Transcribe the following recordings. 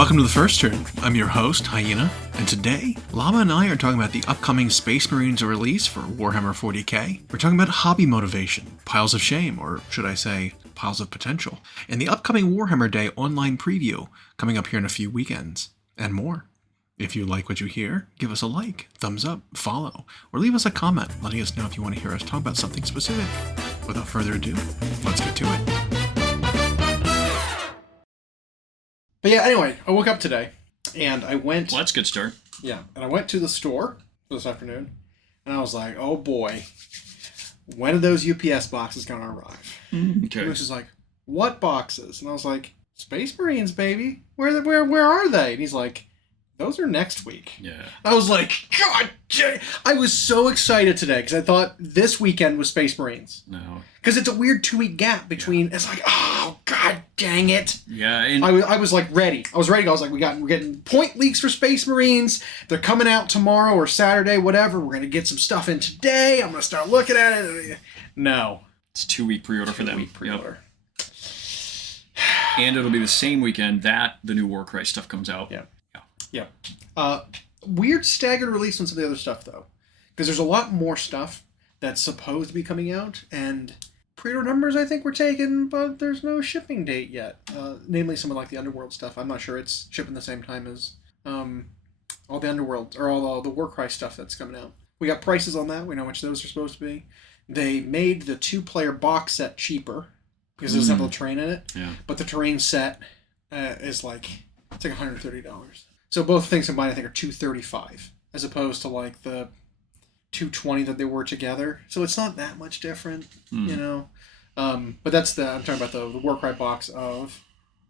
Welcome to the First Turn. I'm your host, Hyena, and today, Llama and I are talking about the upcoming Space Marines release for Warhammer 40k. We're talking about hobby motivation, piles of shame, or should I say, piles of potential, and the upcoming Warhammer Day online preview coming up here in a few weekends, and more. If you like what you hear, give us a like, thumbs up, follow, or leave us a comment letting us know if you want to hear us talk about something specific. Without further ado, let's get to it. But yeah, anyway, I woke up today, and I went... Well, that's a good start. Yeah, and I went to the store this afternoon, and I was like, oh boy, when are those UPS boxes going to arrive? Okay. Which is like, what boxes? And I was like, Space Marines, baby. Where are they? And he's like, those are next week. Yeah. I was like, God, I was so excited today because I thought this weekend was Space Marines. No. Because it's a weird 2-week gap between. Yeah. It's like, oh God, dang it. Yeah. And I was like ready. I was ready. I was like, we're getting point leaks for Space Marines. They're coming out tomorrow or Saturday, whatever. We're gonna get some stuff in today. I'm gonna start looking at it. No. It's a 2-week pre-order for them. 2-week pre-order. Yep. And it'll be the same weekend that the new Warcry stuff comes out. Yeah. Yeah. Weird staggered release on some of the other stuff, though. Because there's a lot more stuff that's supposed to be coming out, and pre-order numbers, I think, were taken, but there's no shipping date yet. Namely, some of like the Underworld stuff. I'm not sure it's shipping the same time as all the Underworld, or all the Warcry stuff that's coming out. We got prices on that. We know how much those are supposed to be. They made the 2-player box set cheaper, because it doesn't have the terrain in it. Yeah. But the terrain set is like, it's like $130. So both things combined, I think, are $235, as opposed to like the $220 that they were together. So it's not that much different, you know. But that's I'm talking about the Warcry box of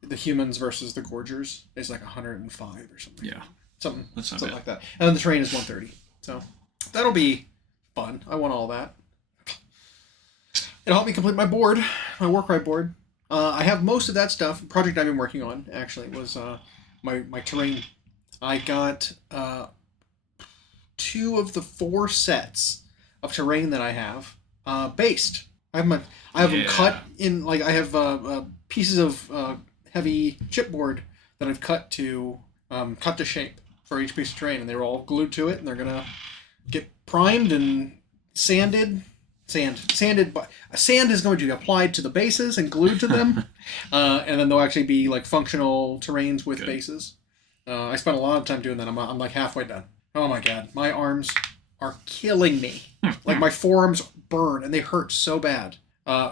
the humans versus the Gorgers is like $105 or something. Yeah, something bad. Like that. And then the terrain is $130. So that'll be fun. I want all that. It'll help me complete my board, my Warcry board. I have most of that stuff. Project I've been working on actually was my terrain. I got 2 of the 4 sets of terrain that I have based. I have them cut in, like I have pieces of heavy chipboard that I've cut to shape for each piece of terrain, and they're all glued to it, and they're gonna get primed and sanded. Sand is going to be applied to the bases and glued to them, and then they'll actually be like functional terrains with bases. I spent a lot of time doing that. I'm like halfway done. Oh my God, my arms are killing me. Like my forearms burn and they hurt so bad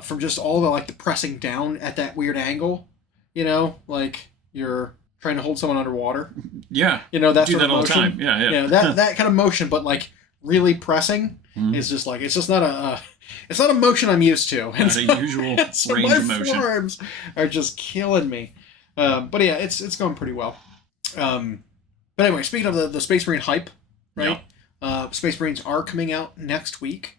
from just all the pressing down at that weird angle. You know, like you're trying to hold someone underwater. Yeah, you know that do sort that of motion. All the time. Yeah. Yeah, that kind of motion, but like really pressing is just like it's just not it's not a motion I'm used to. It's a usual so range of motion. My forearms are just killing me. But yeah, it's going pretty well. But anyway, speaking of the Space Marine hype, right? Yeah. Space Marines are coming out next week.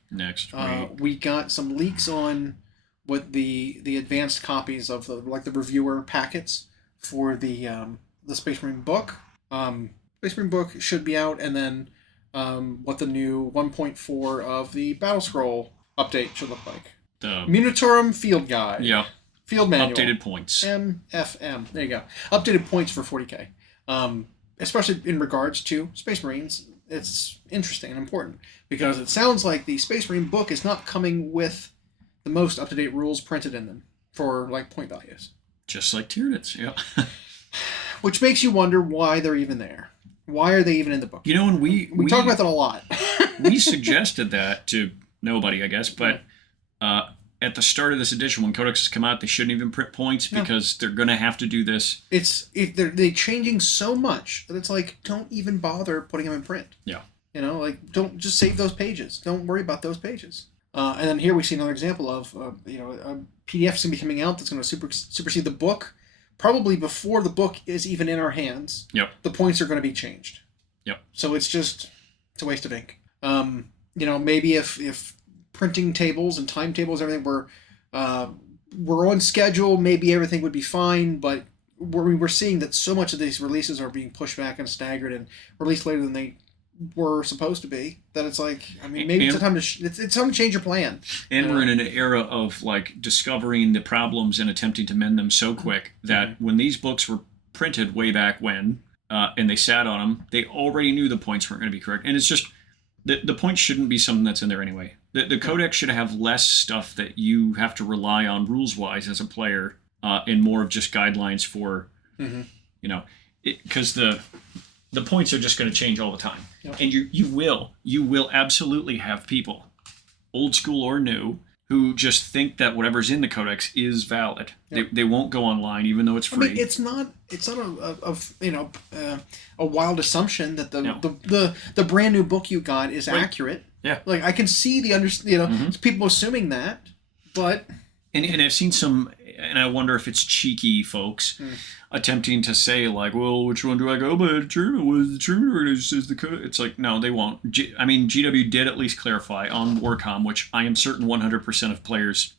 We got some leaks on what the advanced copies of the reviewer packets for the Space Marine book. Space Marine book should be out, and then what the new 1.4 of the Battle Scroll update should look like. The Munitorum Field Guide. Yeah. Field Manual. Updated points. MFM. There you go. Updated points for 40k. Especially in regards to Space Marines, it's interesting and important because it sounds like the Space Marine book is not coming with the most up-to-date rules printed in them for point values. Just like Tyranids, yeah. Which makes you wonder why they're even there. Why are they even in the book? You know, and we talk about that a lot. We suggested that to nobody, I guess, but at the start of this edition, when Codex has come out, they shouldn't even print points because they're going to have to do this. They're changing so much that it's like, don't even bother putting them in print. Yeah. You know, like, don't just save those pages. Don't worry about those pages. And then here we see another example of, a PDF is going to be coming out that's going to supersede the book. Probably before the book is even in our hands. Yep. The points are going to be changed. Yep. So it's a waste of ink. Maybe if printing tables and timetables, everything were on schedule, maybe everything would be fine, but we're seeing that so much of these releases are being pushed back and staggered and released later than they were supposed to be, that it's like, I mean, maybe it's time to it's time to change your plan. And we're in an era of like discovering the problems and attempting to mend them so quick that when these books were printed way back when, and they sat on them, they already knew the points weren't going to be correct. And it's just, the points shouldn't be something that's in there anyway. The Codex should have less stuff that you have to rely on rules-wise as a player, and more of just guidelines for, because the points are just going to change all the time. Yep. And you will absolutely have people, old school or new, who just think that whatever's in the Codex is valid. Yep. They won't go online even though it's free. I mean, it's not a wild assumption that the brand new book you got is accurate. Yeah. Like, I can see people assuming that, but and I've seen some, and I wonder if it's cheeky folks attempting to say, like, well, which one do I go by? Determine what is the determiner says the code. It's like, no, they won't. GW did at least clarify on Warcom, which I am certain 100% of players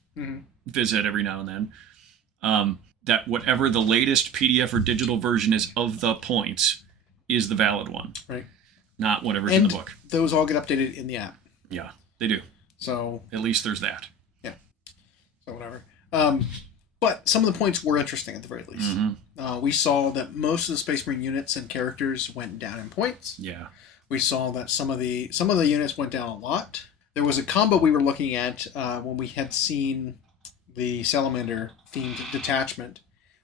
visit every now and then, that whatever the latest PDF or digital version is of the points is the valid one. Right. Not whatever's in the book. Those all get updated in the app. Yeah, they do. So at least there's that. Yeah. So whatever. But some of the points were interesting at the very least. We saw that most of the Space Marine units and characters went down in points. Yeah. We saw that some of the units went down a lot. There was a combo we were looking at when we had seen the Salamander themed detachment,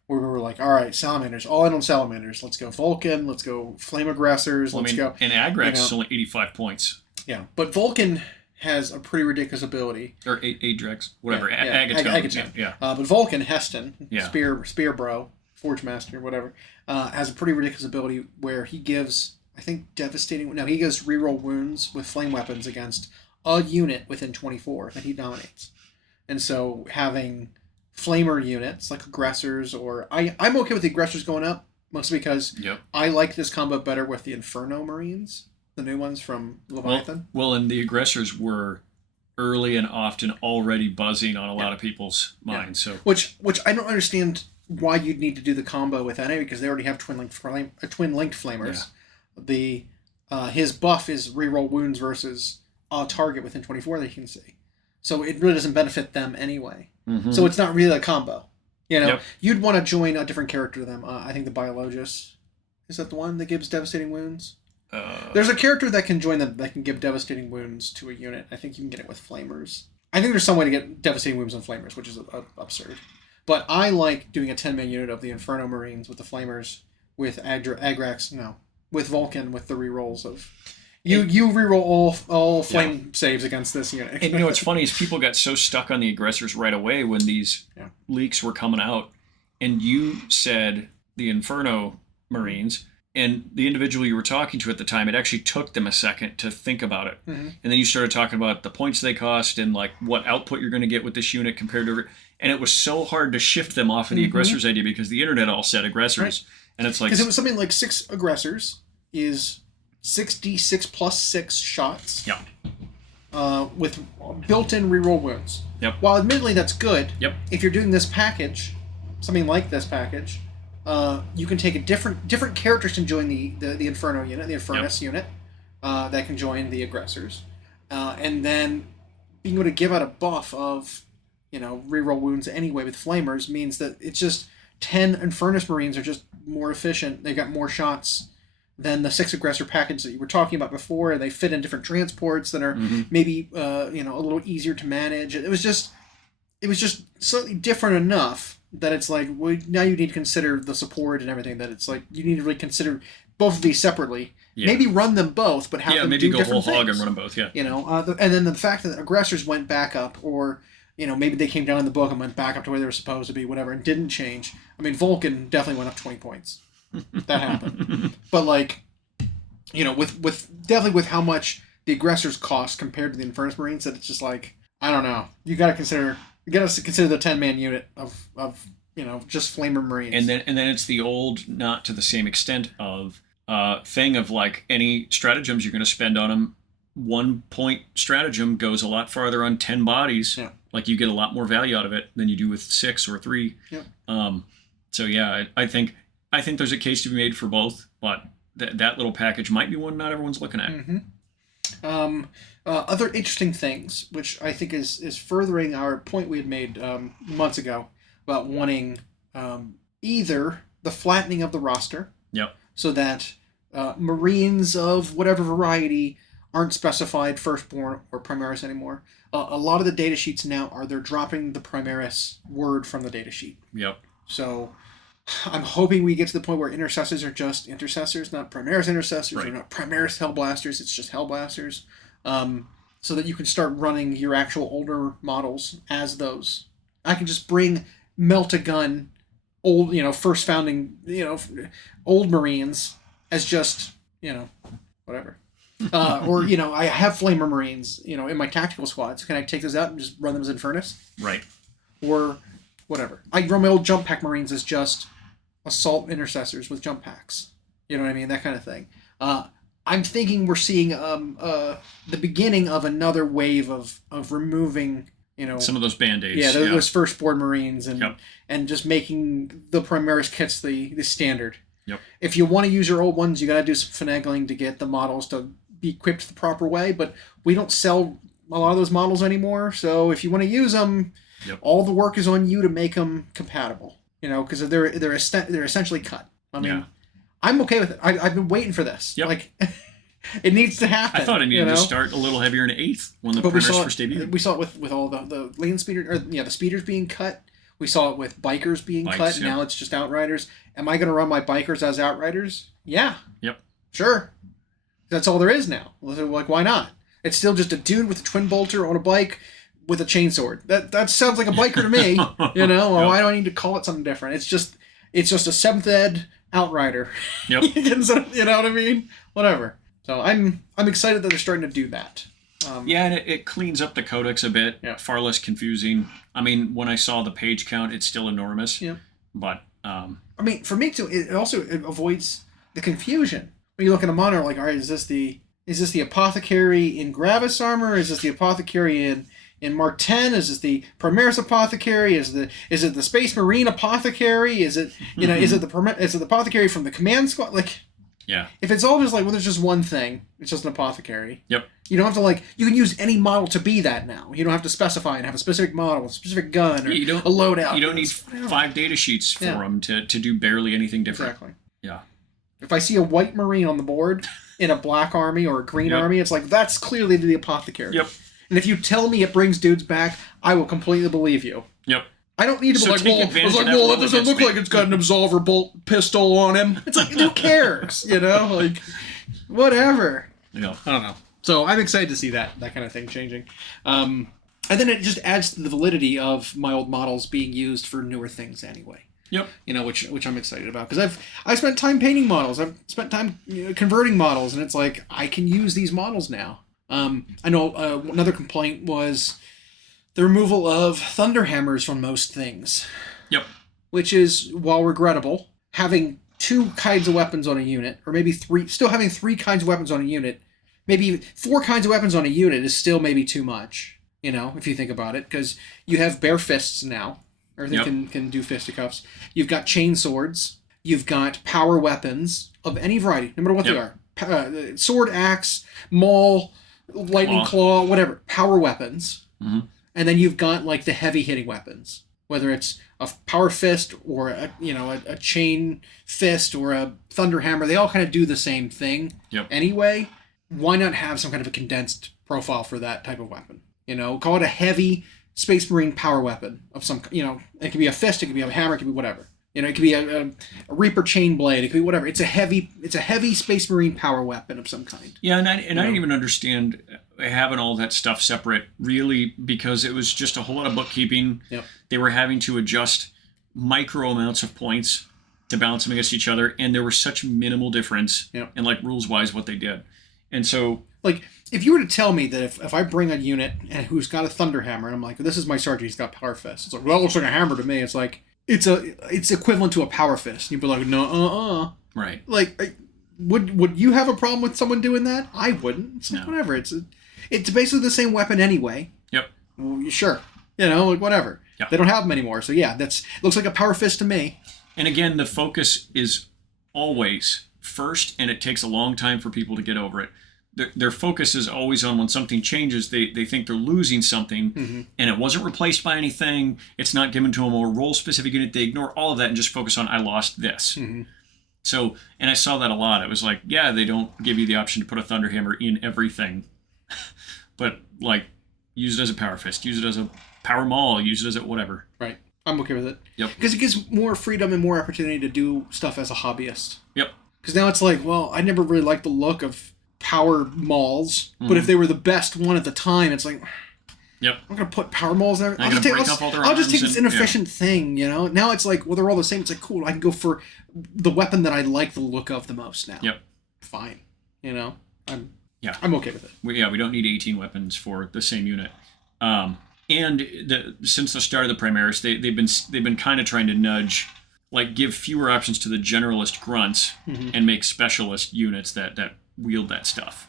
where we were like, all right, Salamanders, all in on Salamanders. Let's go Vulcan. Let's go Flame Aggressors. Let's go. And Agrax is only 85 points. Yeah, but Vulcan has a pretty ridiculous ability. Or Adrex, whatever. Agatone. Yeah. But Vulcan, Heston, yeah. Spear Bro, Forge Master, whatever, has a pretty ridiculous ability where he gives, I think, he gives reroll wounds with flame weapons against a unit within 24 that he dominates. And so having flamer units like aggressors, or I'm okay with the aggressors going up, mostly because I like this combo better with the Inferno Marines, the new ones from Leviathan. Well, and the aggressors were early and often already buzzing on a lot of people's minds. So which I don't understand why you'd need to do the combo with NA, because they already have twin linked flamers. Yeah. His buff is reroll wounds versus a target within 24 that you can see. So it really doesn't benefit them anyway. So it's not really a combo. You'd want to join a different character to them. I think the Biologist, is that the one that gives devastating wounds? There's a character that can join them that can give devastating wounds to a unit. I think you can get it with flamers. I think there's some way to get devastating wounds on flamers, which is absurd. But I like doing a 10-man unit of the Inferno Marines with the flamers, with with Vulcan, with the rerolls of... You reroll all flame saves against this unit. And what's funny is people got so stuck on the aggressors right away when these leaks were coming out, and you said the Inferno Marines, and the individual you were talking to at the time, it actually took them a second to think about it. And then you started talking about the points they cost and like what output you're going to get with this unit compared to... And it was so hard to shift them off of the aggressors idea because the internet all said aggressors. Right. And it's like... Because it was something like 6 aggressors is 66 plus 6 shots. Yeah. With built-in reroll wounds. Yep. While admittedly that's good. Yep. If you're doing this package, something like this package, you can take a different characters can join the Inferno unit, the Infernus unit, that can join the aggressors, and then being able to give out a buff of reroll wounds anyway with flamers means that it's just 10 Infernus Marines are just more efficient. They got more shots than the 6 aggressor package that you were talking about before, and they fit in different transports that are maybe a little easier to manage. It was just slightly different enough that it's like, well, now you need to consider the support and everything, that it's like you need to really consider both of these separately. Yeah. Maybe run them both, but have them do different things. Yeah, maybe go whole hog and run them both, yeah. And then the fact that aggressors went back up, or maybe they came down in the book and went back up to where they were supposed to be, whatever, and didn't change. I mean, Vulcan definitely went up 20 points. That happened. But with how much the aggressors cost compared to the Infernus Marines, that it's just like, I don't know. You got to consider the 10-man unit of just Flamer Marines. And then it's the old, not to the same extent of thing of like any stratagems you're going to spend on them. 1 point stratagem goes a lot farther on 10 bodies. Yeah. Like you get a lot more value out of it than you do with 6 or 3. Yeah. So yeah, I think there's a case to be made for both, but that little package might be one not everyone's looking at. Other interesting things, which I think is furthering our point we had made months ago about wanting either the flattening of the roster. Yep. So that Marines of whatever variety aren't specified Firstborn or Primaris anymore. A lot of the data sheets now they're dropping the Primaris word from the data sheet. Yep. So I'm hoping we get to the point where intercessors are just intercessors, not Primaris intercessors, right. or not Primaris Hellblasters, it's just Hellblasters. So that you can start running your actual older models as those. I can just bring Melt-A-Gun, old, first founding, old Marines as just, whatever. Or, I have Flamer Marines, in my tactical squads. Can I take those out and just run them as Infernus? Right. Or whatever. I run my old Jump Pack Marines as just Assault Intercessors with Jump Packs. You know what I mean? That kind of thing. I'm thinking we're seeing the beginning of another wave of removing, some of those Band-Aids. Yeah, those Firstborn Marines and just making the Primaris kits the standard. Yep. If you want to use your old ones, you got to do some finagling to get the models to be equipped the proper way, but we don't sell a lot of those models anymore, so if you want to use them, all the work is on you to make them compatible, because they're essentially cut. I mean, I'm okay with it. I've been waiting for this. Yep. Like, it needs to happen. I thought it needed to start a little heavier in 8th when the Primaris first debuted. We saw it with all the lane speeders, the speeders being cut. We saw it with bikers being cut. Now it's just Outriders. Am I going to run my bikers as Outriders? Yeah. Yep. Sure. That's all there is now. Like, why not? It's still just a dude with a twin bolter on a bike with a chainsword. That sounds like a biker to me. Why do I need to call it something different? It's just a 7th ed Outrider. Yep. You know what I mean? Whatever. So I'm excited that they're starting to do that. And it cleans up the Codex a bit. Yeah. Far less confusing. I mean, when I saw the page count, it's still enormous. Yeah. But I mean, for me too, it avoids the confusion. When you look at a monitor, like, all right, is this the apothecary in Gravis armor? Is this the apothecary in Mark 10? Is this the Primaris apothecary? Is it the Space Marine apothecary? Is it is it the apothecary from the command squad? Like, yeah. If it's all just like, well, there's just one thing, it's just an apothecary. Yep. You don't have to you can use any model to be that now. You don't have to specify and have a specific model, a specific gun, or a loadout. You don't need 5 data sheets for them to do barely anything different. Exactly. Yeah. If I see a white Marine on the board in a black army or a green army, it's like, that's clearly the apothecary. Yep. And if you tell me it brings dudes back, I will completely believe you. Yep. I don't need to be that doesn't look like it's got an Absolver bolt pistol on him. It's like, who cares? Like, whatever. Yeah. I don't know. So I'm excited to see that kind of thing changing. And then it just adds to the validity of my old models being used for newer things anyway. Yep. Which I'm excited about, because I've spent time painting models. I've spent time converting models, and it's like, I can use these models now. I know another complaint was the removal of Thunderhammers from most things. Yep. Which is, while regrettable, having 2 kinds of weapons on a unit, or maybe 3, still having 3 kinds of weapons on a unit, maybe 4 kinds of weapons on a unit is still maybe too much, if you think about it, because you have bare fists now. Everything can do fisticuffs. You've got chain swords. You've got power weapons of any variety, no matter what they are. Sword, axe, maul, lightning claw, whatever. Power weapons. Mm-hmm. And then you've got the heavy hitting weapons, whether it's a power fist or a chain fist or a thunder hammer. They all kind of do the same thing. Yep. Anyway, why not have some kind of a condensed profile for that type of weapon? Call it a heavy Space Marine power weapon of some, it could be a fist, it could be a hammer, it could be whatever. It could be a Reaper chain blade, it could be whatever. It's a heavy Space Marine power weapon of some kind. Yeah, and I didn't even understand having all that stuff separate, really, because it was just a whole lot of bookkeeping. Yep. They were having to adjust micro amounts of points to balance them against each other, and there was such minimal difference in rules-wise what they did. And so, if you were to tell me that if I bring a unit and who's got a thunder hammer, and I'm like, this is my sergeant, he's got power fist. It's like, well, it looks like a hammer to me. It's like, it's equivalent to a power fist. And you'd be like, no, Right. Would you have a problem with someone doing that? I wouldn't. It's like, whatever. It's basically the same weapon anyway. Yep. Well, sure. Whatever. Yep. They don't have them anymore. So yeah, looks like a power fist to me. And again, the focus is always first, and it takes a long time for people to get over it. their focus is always on when something changes, they think they're losing something, and it wasn't replaced by anything. It's not given to them a role-specific unit. They ignore all of that and just focus on, I lost this. So, and I saw that a lot. It was like, yeah, they don't give you the option to put a Thunderhammer in everything. But, like, use it as a Power Fist, use it as a Power Maul, use it as a whatever. Right. I'm okay with it. Yep. Because it gives more freedom and more opportunity to do stuff as a hobbyist. Yep. Because now it's like, well, I never really liked the look of Power Mauls, but if they were the best one at the time, it's like... Yep. I'm going to put Power Mauls in everything. I'll just take this inefficient thing, you know? Now it's like, well, they're all the same. It's like, cool, I can go for the weapon that I like the look of the most now. Yep. Fine. You know? I'm okay with it. We don't need 18 weapons for the same unit. And since the start of the Primaris, they've been kind of trying to nudge, like, give fewer options to the generalist grunts and make specialist units that wield that stuff,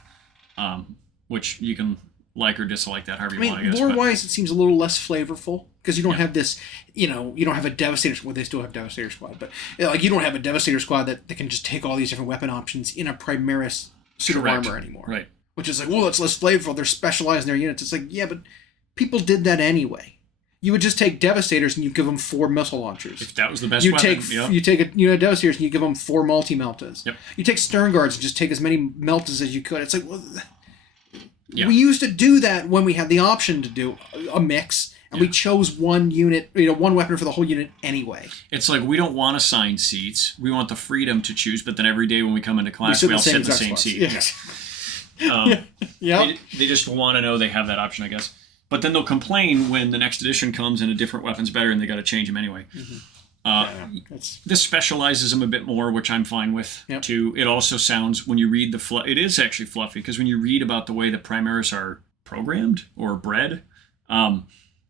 which you can like or dislike that however you want, I guess. Lore-wise, it seems a little less flavorful because you don't have this, you don't have a Devastator Squad. Well, they still have Devastator Squad, but like you don't have a Devastator Squad that can just take all these different weapon options in a Primaris suit of armor anymore. Right. Which is like, well, it's less flavorful. They're specialized in their units. It's like, yeah, but people did that anyway. You would just take Devastators and you give them 4 missile launchers. If that was the best weapon, you take a unit of Devastators and you give them 4 multi-meltas. Yep. You take Stern Guards and just take as many meltas as you could. It's like, well, we used to do that when we had the option to do a mix, and we chose one unit, one weapon for the whole unit anyway. It's like we don't want assigned seats. We want the freedom to choose, but then every day when we come into class, we all sit in the same seat. Yeah. They just want to know they have that option, I guess. But then they'll complain when the next edition comes and a different weapon's better, and they got to change them anyway. This specializes them a bit more, which I'm fine with, too. It also sounds, when you read it is actually fluffy, because when you read about the way the Primaris are programmed or bred,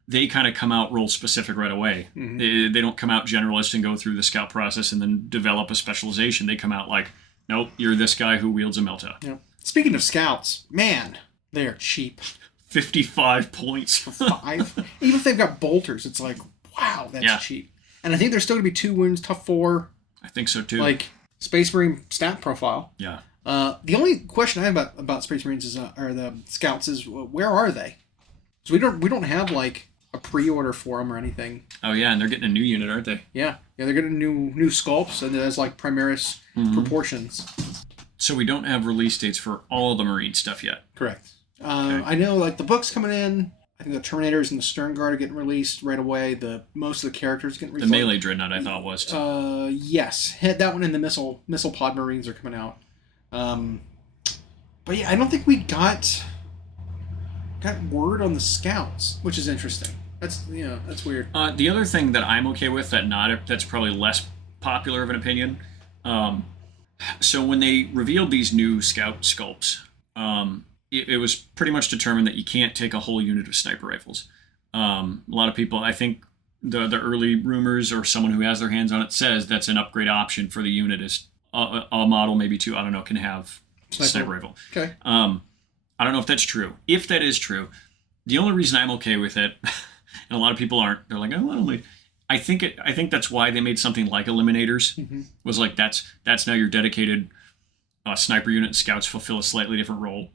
they kind of come out role-specific right away. They don't come out generalist and go through the scout process and then develop a specialization. They come out like, nope, you're this guy who wields a melta. Yeah. Speaking of scouts, man, they are cheap. 55 points. 5? Even if they've got bolters, it's like, wow, that's cheap. And I think there's still going to be 2 wounds, tough 4. I think so, too. Like, Space Marine stat profile. Yeah. The only question I have about Space Marines or the Scouts is, where are they? So we don't have, like, a pre-order for them or anything. Oh, yeah, and they're getting a new unit, aren't they? Yeah. Yeah, they're getting new sculpts, and it has, like, Primaris proportions. So we don't have release dates for all of the Marine stuff yet. Correct. Okay. I know, like, the book's coming in. I think the Terminators and the Stern Guard are getting released right away. Most of the characters getting released. The Melee Dreadnought, I thought, was too. Yes. That one and the Missile Pod Marines are coming out. But yeah, I don't think we got word on the Scouts, which is interesting. That's weird. The other thing that I'm okay with that's probably less popular of an opinion. So when they revealed these new Scout sculpts, it was pretty much determined that you can't take a whole unit of sniper rifles. A lot of people, I think the early rumors or someone who has their hands on it says that's an upgrade option for the unit is a model, maybe 2, I don't know, can have sniper rifle. Okay. I don't know if that's true. If that is true, the only reason I'm okay with it, and a lot of people aren't, they're like, oh, I don't like. I think that's why they made something like Eliminators. Was like that's now your dedicated sniper unit. Scouts fulfill a slightly different role.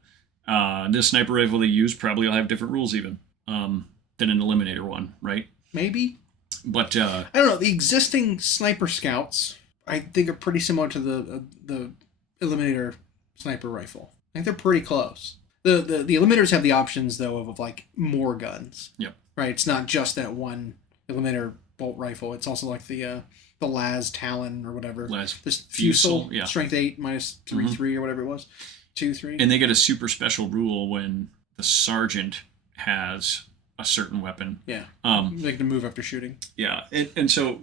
This sniper rifle they use probably will have different rules even than an Eliminator one, right? Maybe. But I don't know. The existing sniper scouts, I think, are pretty similar to the Eliminator sniper rifle. I think they're pretty close. The Eliminators have the options though of like more guns. Yep. Right. It's not just that one Eliminator bolt rifle. It's also like the Laz Talon or whatever. This Fusel, strength 8 minus 3/3 or whatever it was. 2/3. And they get a super special rule when the sergeant has a certain weapon. Yeah. They can move after shooting. Yeah. And so,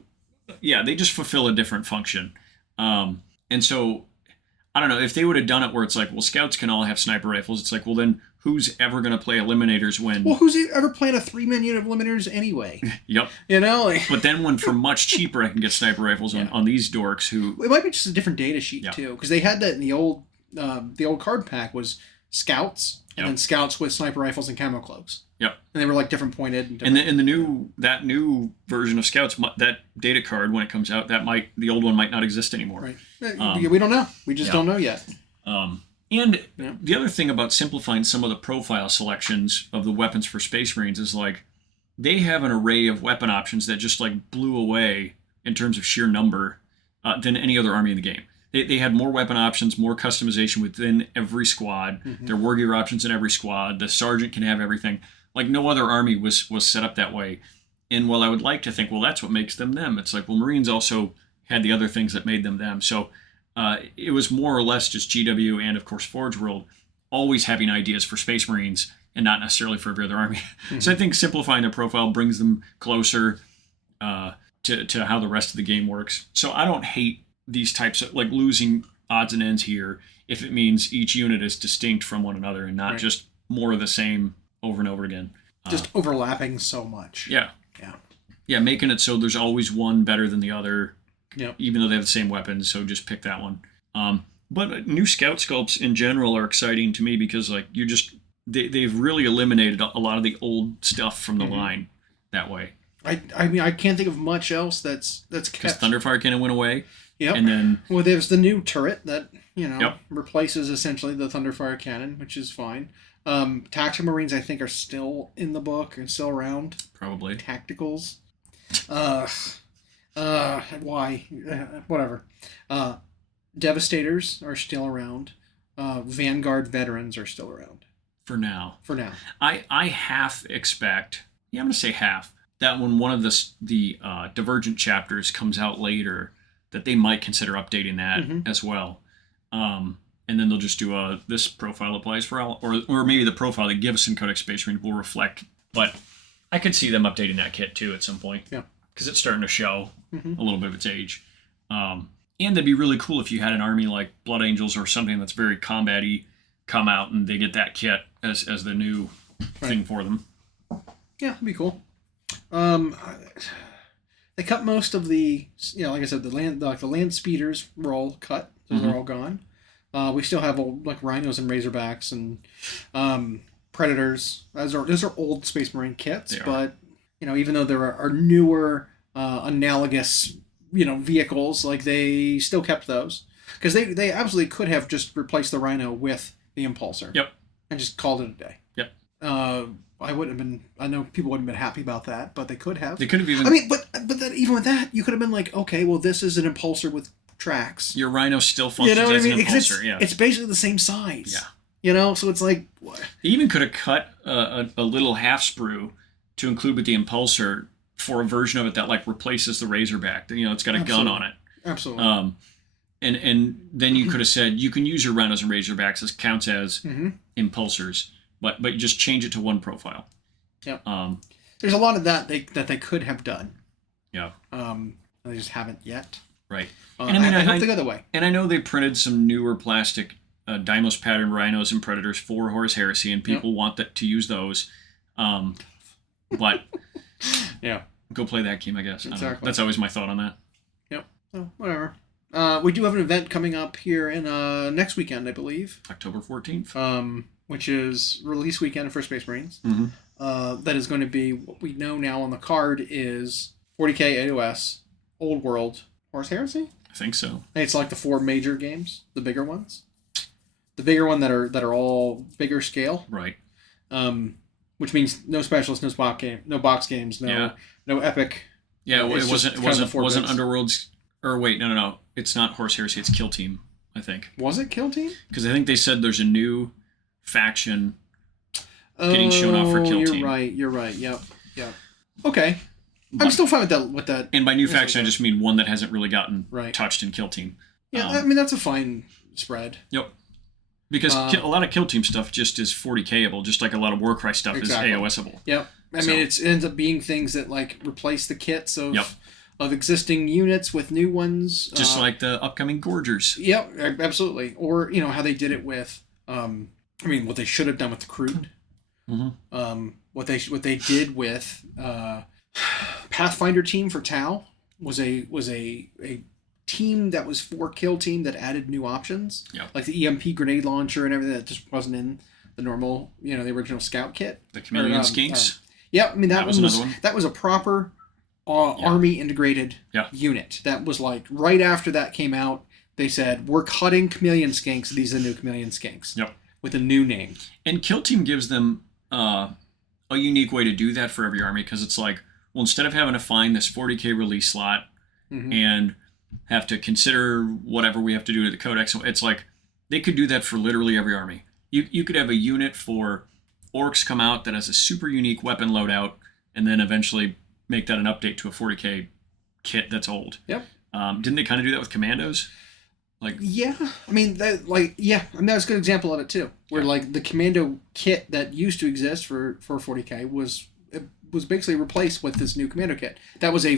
yeah, they just fulfill a different function. And so, I don't know, if they would have done it where it's like, well, Scouts can all have sniper rifles, it's like, well, then who's ever going to play Eliminators when... Well, who's ever playing a 3-man unit of Eliminators anyway? Yep. But then when for much cheaper I can get sniper rifles on these dorks who... It might be just a different data sheet, too, because they had that in the old card pack was Scouts, and then Scouts with sniper rifles and camo cloaks. Yep. And they were like different pointed. And the new version of Scouts, that data card, when it comes out, the old one might not exist anymore. Right. We don't know. We just don't know yet. And Yeah. the other thing about simplifying some of the profile selections of the weapons for Space Marines is like they have an array of weapon options that just like blew away in terms of sheer number than any other army in the game. They had more weapon options, more customization within every squad. There were gear options in every squad. The sergeant can have everything. Like no other army was set up that way. And while I would like to think, well, that's what makes them them, it's like, well, Marines also had the other things that made them them. So it was more or less just GW and, of course, Forge World always having ideas for Space Marines and not necessarily for every other army. So I think simplifying their profile brings them closer to how the rest of the game works. So I don't hate these types of, like, losing odds and ends here if it means each unit is distinct from one another and not just more of the same over and over again. Just overlapping so much. Yeah. Yeah. Yeah, making it so there's always one better than the other, Yep. even though they have the same weapons, so just pick that one. But new scout sculpts in general are exciting to me because like they've really eliminated a lot of the old stuff from the line that way. I mean, I can't think of much else that's Because kept. Thunderfire Cannon went away. Yep. And then Well, there's the new turret that, replaces essentially the Thunderfire Cannon, which is fine. Tactical Marines, I think, are still in the book and still around. probably. Tacticals. Why? Whatever. Devastators are still around. Vanguard veterans are still around. For now. I half expect, I'm going to say half, that when one of the Divergent chapters comes out later, that they might consider updating that as well. And then they'll just do this profile applies for all, or maybe the profile that gives us in Codex Space Marine will reflect. But I could see them updating that kit too at some point. Yeah. Because it's starting to show a little bit of its age. And that'd be really cool if you had an army like Blood Angels or something that's very combat-y come out and they get that kit as the new thing for them. Yeah, it'd be cool. They cut most of the, like I said, the land speeders were all cut. Those are all gone. We still have old, like, rhinos and razorbacks and predators. Those are old Space Marine kits, but even though there are newer analogous vehicles, like, they still kept those because they absolutely could have just replaced the rhino with the impulsor. Yep. And just called it a day. Yep. I wouldn't have been. I know people wouldn't have been happy about that, but they could have. They could have even. I mean, but that, even with that, you could have been like, okay, well, this is an impulsor with tracks. Your rhino still functions as an impulsor. It's basically the same size. Yeah. So it's like. What? They even could have cut a little half sprue to include with the impulsor for a version of it that like replaces the Razorback. It's got a gun on it. Absolutely. And then you could have said you can use your rhinos and Razorbacks as counts as impulsors, but you just change it to one profile. Yeah. There's a lot of that they could have done. Yeah. They just haven't yet. Right. And I hope they go the way. And I know they printed some newer plastic Deimos pattern rhinos and predators for Horus Heresy, and people want to use those. But yeah, go play that game, I guess. Exactly. That's always my thought on that. Yep. Oh, whatever. We do have an event coming up here in next weekend, I believe. October 14th. Which is release weekend for Space Marines. That is going to be what we know now on the card is 40k AoS, Old World, Horus Heresy. I think so. And it's like the 4 major games, the bigger ones. The bigger one that are all bigger scale. Right. Which means no specialists, no box games, no epic. Yeah, it wasn't bits. Underworlds. Or wait, no. It's not Horus Heresy. It's Kill Team, I think. Was it Kill Team? Because I think they said there's a new faction getting shown off for Kill Team. You're right. Yep. Okay. I'm still fine with that. And by new faction, I just mean one that hasn't really gotten Right. touched in Kill Team. Yeah, I mean, that's a fine spread. Yep. Because a lot of Kill Team stuff just is 40K-able, just like a lot of Warcry stuff is AOS-able. Yep. I mean, it ends up being things that, like, replace the kits of existing units with new ones. Just like the upcoming Gorgers. Yep, absolutely. Or, how they did it with, what they should have done with the Crude. What they did with Pathfinder team for Tau was a team that was for Kill Team that added new options. Yep. Like the EMP grenade launcher and everything that just wasn't in the normal, the original Scout kit. The Chameleon Skinks. Yeah, I mean that was another one. That was a proper army integrated unit. That was like right after that came out. they said, we're cutting chameleon skinks. These are the new chameleon skinks. Yep. With a new name. And Kill Team gives them a unique way to do that for every army, because it's like, well, instead of having to find this 40K release slot and have to consider whatever we have to do to the Codex, it's like they could do that for literally every army. You could have a unit for Orcs come out that has a super unique weapon loadout, and then eventually make that an update to a 40K kit that's old. Yep. Didn't they kind of do that with Commandos? Like, yeah, I mean, that was a good example of it too. Where like the Commando kit that used to exist for 40K was basically replaced with this new Commando kit. That was a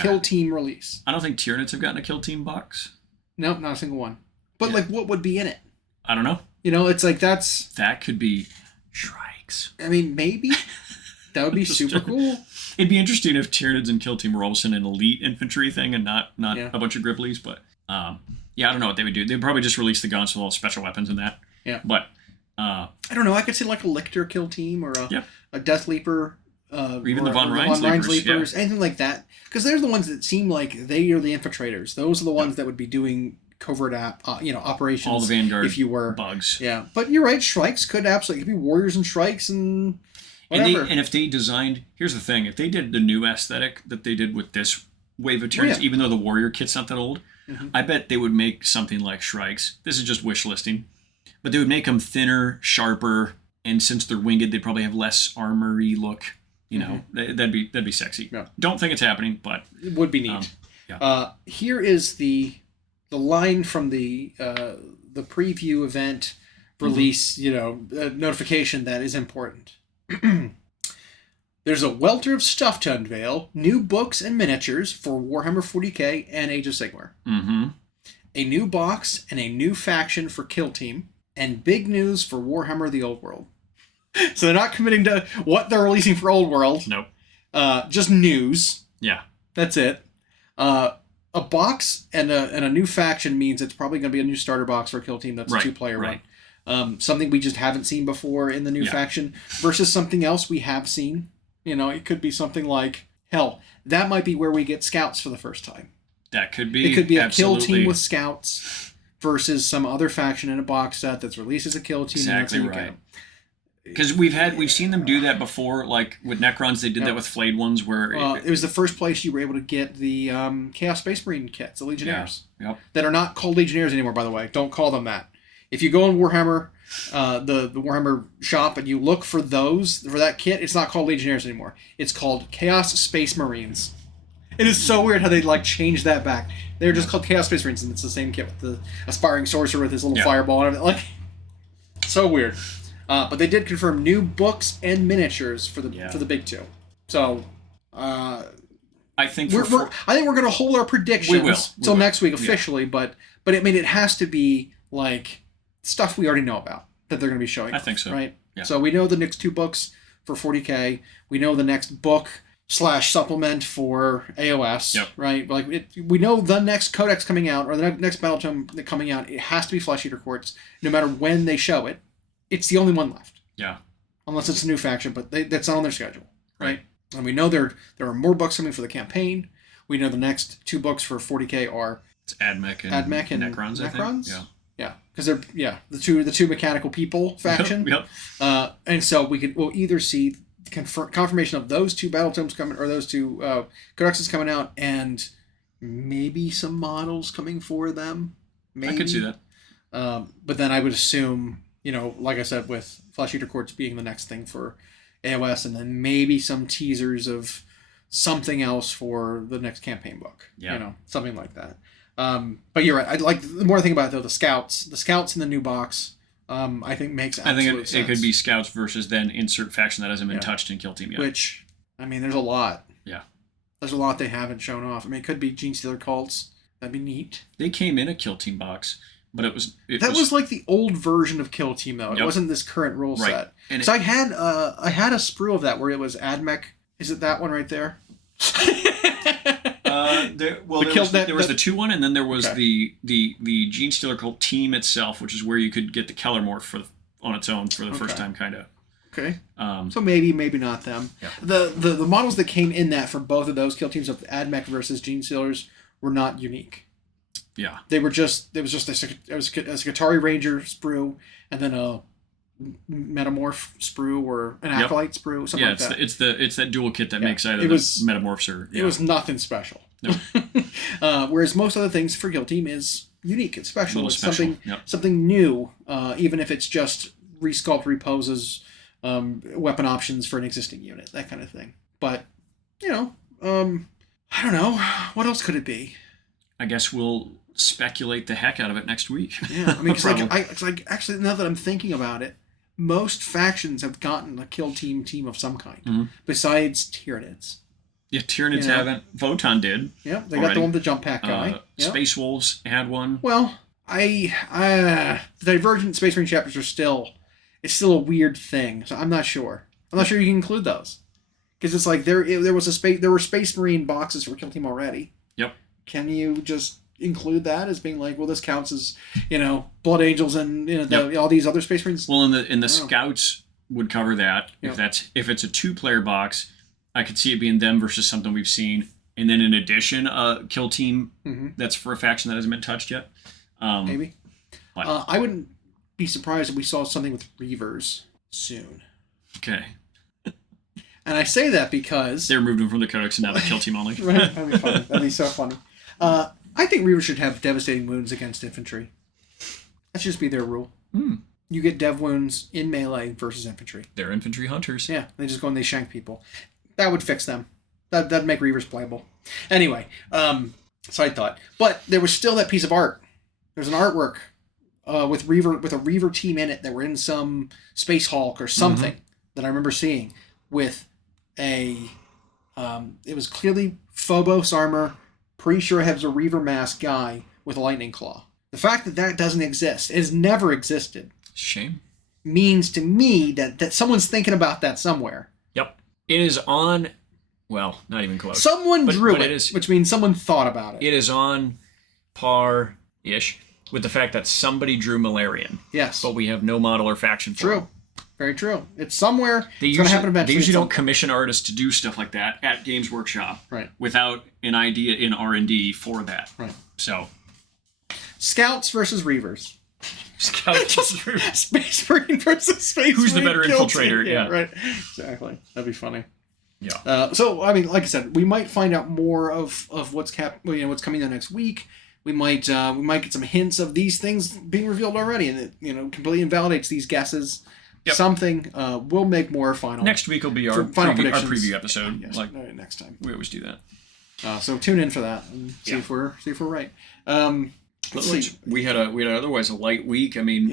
Kill Team release. I don't think Tyranids have gotten a Kill Team box. No, not a single one. But like, what would be in it? I don't know. You know, it's like that could be Shrikes. I mean, maybe that would be super cool. It'd be interesting if Tyranids and Kill Team were all of a sudden an elite infantry thing and not a bunch of Griblies, but. I don't know what they would do. They'd probably just release the guns with all special weapons and that. Yeah. But I don't know. I could see like a Lictor Kill Team or a Death Leaper. Or even the Von Rhines Leapers, anything like that. Because they're the ones that seem like they are the infiltrators. Those are the ones that would be doing covert operations. All the Vanguard if you were bugs. Yeah. But you're right. Shrikes could absolutely be warriors and Shrikes and whatever. And if they designed... Here's the thing. If they did the new aesthetic that they did with this wave of Tyranids, even though the warrior kit's not that old... I bet they would make something like Shrikes. This is just wish listing. But they would make them thinner, sharper, and since they're winged, they'd probably have less armory look. You know, that'd be sexy. Yeah. Don't think it's happening, but... It would be neat. Here is the line from the preview event release, notification that is important. There's a welter of stuff to unveil, new books and miniatures for Warhammer 40K and Age of Sigmar. A new box and a new faction for Kill Team, and big news for Warhammer the Old World. So they're not committing to what they're releasing for Old World. Nope. Just news. Yeah. That's it. A box and a new faction means it's probably going to be a new starter box for Kill Team that's a 2-player one. Something we just haven't seen before in the new faction versus something else we have seen. It could be something like, hell, that might be where we get scouts for the first time. That could be. It could be a Kill Team with scouts versus some other faction in a box set that's released as a Kill Team. Exactly right. Because we've seen them do that before, like with Necrons, they did that with flayed ones where... it was the first place you were able to get the Chaos Space Marine kits, the Legionnaires. That are not called Legionnaires anymore, by the way. Don't call them that. If you go in Warhammer, the Warhammer shop, and you look for that kit, it's not called Legionnaires anymore. It's called Chaos Space Marines. It is so weird how they changed that back. They're just called Chaos Space Marines, and it's the same kit with the aspiring sorcerer with his little fireball and everything. So weird. But they did confirm new books and miniatures for the big two. So I think we're going to hold our predictions till next week officially. But I mean, it has to be like stuff we already know about that they're going to be showing. I think so. Right. Yeah. So we know the next 2 books for 40K. We know the next book / supplement for AoS. Yep. Right. We know the next Codex coming out or the next Battle Tome coming out. It has to be Flesh Eater Courts, no matter when they show it. It's the only one left. Yeah. Unless it's a new faction, but that's not on their schedule, right? And we know there are more books coming for the campaign. We know the next 2 books for 40K are it's Admech and Necrons. I think. Yeah, because they're the two mechanical people faction. Yep. And so we'll either see confirmation of those 2 battle tomes coming, or those 2 codexes coming out, and maybe some models coming for them. Maybe. I could see that. But then I would assume, like I said, with Flesh Eater Courts being the next thing for AoS, and then maybe some teasers of something else for the next campaign book. Yeah. Something like that. But you're right. I like the more I think about it, though, the scouts in the new box, I think makes absolute sense. It could be scouts versus then insert faction that hasn't been touched in Kill Team yet. Which, I mean, there's a lot. Yeah. There's a lot they haven't shown off. I mean, it could be Gene Stealer cults. That'd be neat. They came in a Kill Team box, but it was like the old version of Kill Team, though. It wasn't this current rule set. And I had a sprue of that where it was Admech. Is it that one right there? There was the 2-1, and then there was the Gene Stealer cult team itself, which is where you could get the Kellermorph on its own for the first time, kind of. Okay. So maybe not them. Yeah. The models that came in that for both of those Kill Teams of Admech versus Gene Stealers were not unique. Yeah. It was just a Skitarii Ranger sprue, and then a Metamorph sprue or an Acolyte sprue, something like that. It's that dual kit that makes either the Metamorphs or... It was nothing special. No. Whereas most other things for Kill Team is unique. It's special. It's special. Something new, even if it's just resculpt, reposes, weapon options for an existing unit, that kind of thing. But, I don't know. What else could it be? I guess we'll speculate the heck out of it next week. Yeah, I mean, it's like actually, now that I'm thinking about it, most factions have gotten a Kill Team of some kind, besides Tyranids. Yeah, Tyranids haven't. Votan did. Yeah, they got the one with the jump pack guy. Space Wolves had one. Well, the Divergent Space Marine chapters are still a weird thing, so I'm not sure. I'm not sure you can include those. Because it's like there were Space Marine boxes for Kill Team already. Yep. Can you just include that as being like, well, this counts as, Blood Angels and all these other Space Marines? Well, in the Scouts would cover that. If it's a 2-player box, I could see it being them versus something we've seen, and then in addition, a Kill Team that's for a faction that hasn't been touched yet. Maybe. I wouldn't be surprised if we saw something with Reavers soon. Okay. And I say that because... They removed them from the Codex and now they're Kill Team only. Right, that'd be funny. That'd be so funny. I think Reavers should have devastating wounds against infantry. That should just be their rule. You get dev wounds in melee versus infantry. They're infantry hunters. Yeah, they just go and they shank people. That would fix them. That'd make Reavers playable. Anyway, side thought. But there was still that piece of art. There's an artwork with a Reaver team in it that were in some Space Hulk or something that I remember seeing with it was clearly Phobos armor. Pretty sure it has a Reaver mask guy with a lightning claw. The fact that doesn't exist, it has never existed. Shame. Means to me that someone's thinking about that somewhere. Yep. It is on, well, not even close. Someone drew it, which means someone thought about it. It is on par-ish with the fact that somebody drew Malarian. Yes. But we have no model or faction for it. Very true. It's somewhere. It's going to happen eventually. They usually don't commission artists to do stuff like that at Games Workshop. Right. Without an idea in R&D for that. Right. So. Scouts versus Reavers. Scouts versus Reavers. Space Marine versus Space Who's Marine. the better infiltrator? Yeah, right. Exactly. That'd be funny. Yeah. So, I mean, like I said, we might find out more of what's what's coming the next week. We might get some hints of these things being revealed already, and it completely invalidates these guesses. Yep. Something. We'll make more final. Next week will be our preview episode. Yes, like next time. We always do that. So tune in for that and see if we're right. Let's see. We had otherwise a light week. I mean,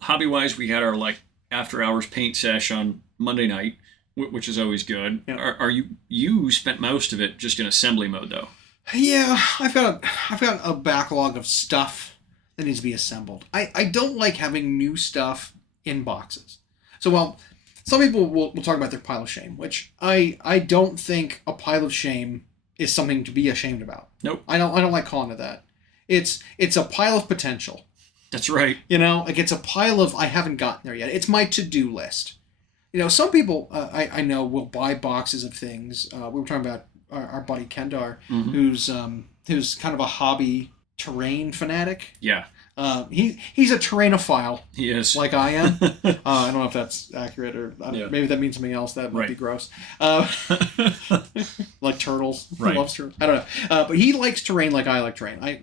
hobby wise, we had our after hours paint sesh on Monday night, which is always good. Yeah. Are you spent most of it just in assembly mode though? Yeah, I've got a backlog of stuff that needs to be assembled. I don't like having new stuff in boxes. So, some people will talk about their pile of shame, which I don't think a pile of shame is something to be ashamed about. Nope. I don't like calling it that. It's a pile of potential. That's right. It's a pile of I haven't gotten there yet. It's my to-do list. Some people I know will buy boxes of things. We were talking about our buddy Kendar, who's kind of a hobby terrain fanatic. Yeah. He's a terrainophile. He is. Like I am. I don't know if that's accurate or maybe that means something else. That might be gross. Like turtles. Right. He loves turtles. I don't know. But he likes terrain like I like terrain. I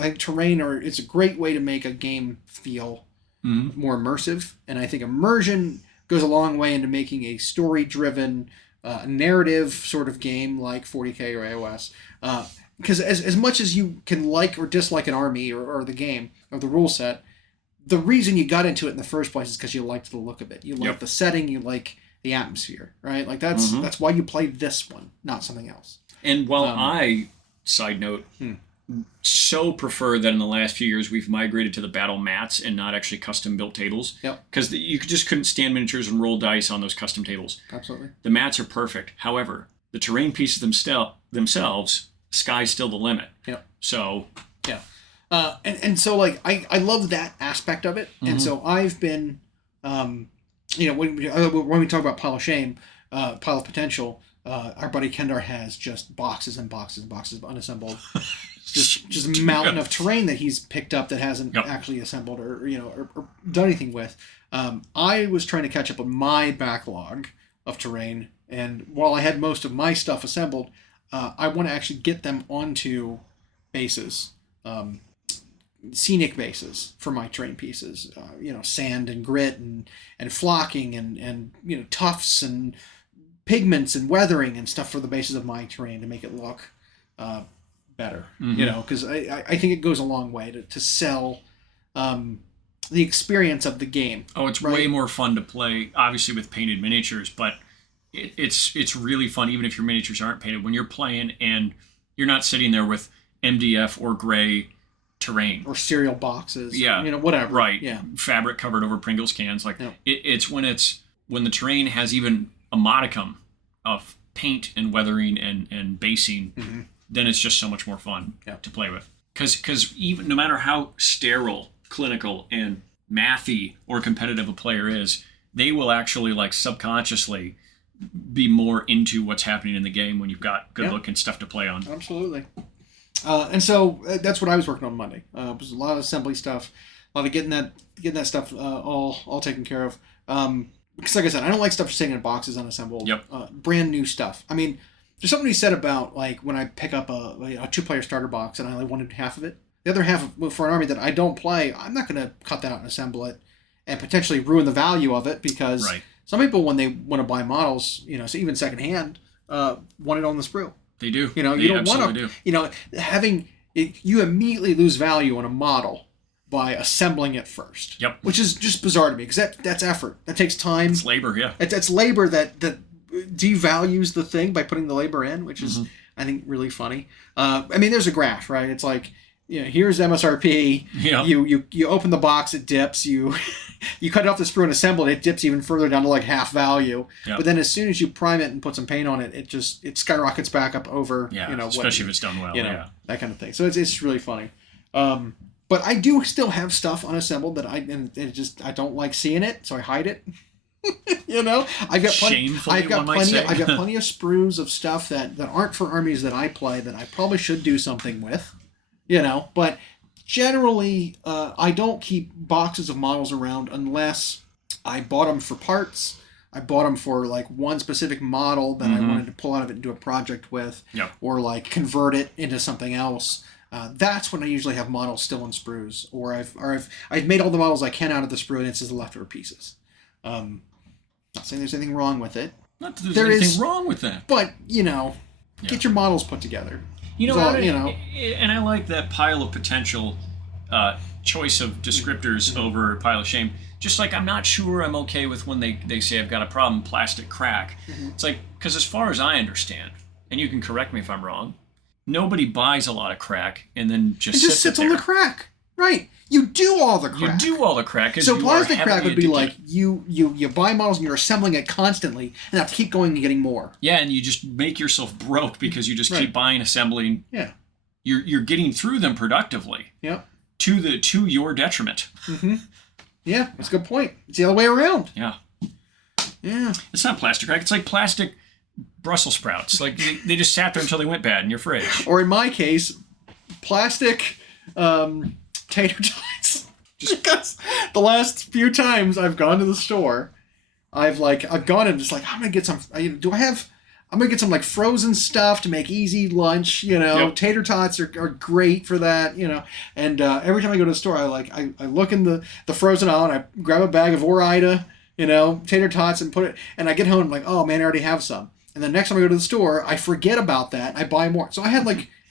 think terrain it's a great way to make a game feel more immersive. And I think immersion goes a long way into making a story-driven, narrative sort of game like 40K or AoS. Because as much as you can like or dislike an army or the game or the rule set, the reason you got into it in the first place is because you liked the look of it. You like the setting, you like the atmosphere, right? Like that's why you play this one, not something else. And while side note, so prefer that in the last few years we've migrated to the battle mats and not actually custom built tables. Yep. Because you just couldn't stand miniatures and roll dice on those custom tables. Absolutely. The mats are perfect. However, the terrain pieces themselves, sky's still the limit. Yep. So. Yeah. And so I love that aspect of it. And so I've been, when we talk about pile of shame, pile of potential, Our buddy Kendar has just boxes and boxes and boxes of unassembled, just mountain of terrain that he's picked up that hasn't actually assembled or done anything with. I was trying to catch up on my backlog of terrain, and while I had most of my stuff assembled, I want to actually get them onto bases, scenic bases for my terrain pieces. Sand and grit and flocking and tufts and pigments and weathering and stuff for the bases of my terrain to make it look better. Because I think it goes a long way to sell the experience of the game. Oh, it's way more fun to play, obviously, with painted miniatures, but it's really fun, even if your miniatures aren't painted, when you're playing and you're not sitting there with MDF or gray terrain. Or cereal boxes. Yeah. Or, whatever. Right. Yeah. Fabric covered over Pringles cans. It's when the terrain has even a modicum of paint and weathering and basing, then it's just so much more fun to play with. Because even no matter how sterile, clinical, and mathy or competitive a player is, they will actually subconsciously be more into what's happening in the game when you've got good looking stuff to play on. Absolutely. And so that's what I was working on Monday. It was a lot of assembly stuff, a lot of getting that stuff all taken care of. Because like I said, I don't like stuff just sitting in boxes unassembled. Brand new stuff. I mean, there's something to be said about when I pick up a 2-player starter box and I only wanted half of it. The other half for an army that I don't play, I'm not going to cut that out and assemble it and potentially ruin the value of it because some people, when they want to buy models, so even secondhand, want it on the sprue. They do. You don't want to. Having it, you immediately lose value on a model by assembling it first. Yep. Which is just bizarre to me because that's effort. That takes time. It's labor. Yeah. It's labor that devalues the thing by putting the labor in, which is I think really funny. There's a graph, right? It's like, here's MSRP. Yeah. You open the box, it dips. You cut it off the sprue and assemble it dips even further down to half value. Yep. But then as soon as you prime it and put some paint on it, it skyrockets back up over. Especially if it's done well. That kind of thing. So it's really funny. But I do still have stuff unassembled that I don't like seeing it, so I hide it. I've got plenty of sprues of stuff that aren't for armies that I play that I probably should do something with. But generally, I don't keep boxes of models around unless I bought them for parts. I bought them for one specific model that I wanted to pull out of it and do a project with, or convert it into something else. That's when I usually have models still in sprues, or I've made all the models I can out of the sprue and it's just the leftover pieces. Not saying there's anything wrong with it. Not that there's anything wrong with that. But get your models put together. And I like that pile of potential choice of descriptors over pile of shame. Just I'm not sure I'm okay with when they say I've got a problem, plastic crack. It's because as far as I understand, and you can correct me if I'm wrong, nobody buys a lot of crack and then just sits on the crack. Right. You do all the crack. So plastic crack would be you buy models and you're assembling it constantly and have to keep going and getting more. Yeah, and you just make yourself broke because you just keep buying, assembling. Yeah. You're getting through them productively. Yeah. To your detriment. Yeah, that's a good point. It's the other way around. Yeah. Yeah. It's not plastic crack. It's like plastic Brussels sprouts. They just sat there until they went bad in your fridge. Or in my case, plastic tater tots. Just because the last few times I've gone to the store, I've gone and just I'm gonna get some. I'm gonna get some frozen stuff to make easy lunch. Tater tots are great for that. And every time I go to the store, I look in the frozen aisle and I grab a bag of Ore-Ida, tater tots and put it. And I get home and I'm like, oh man, I already have some. And then next time I go to the store, I forget about that. And I buy more. So I had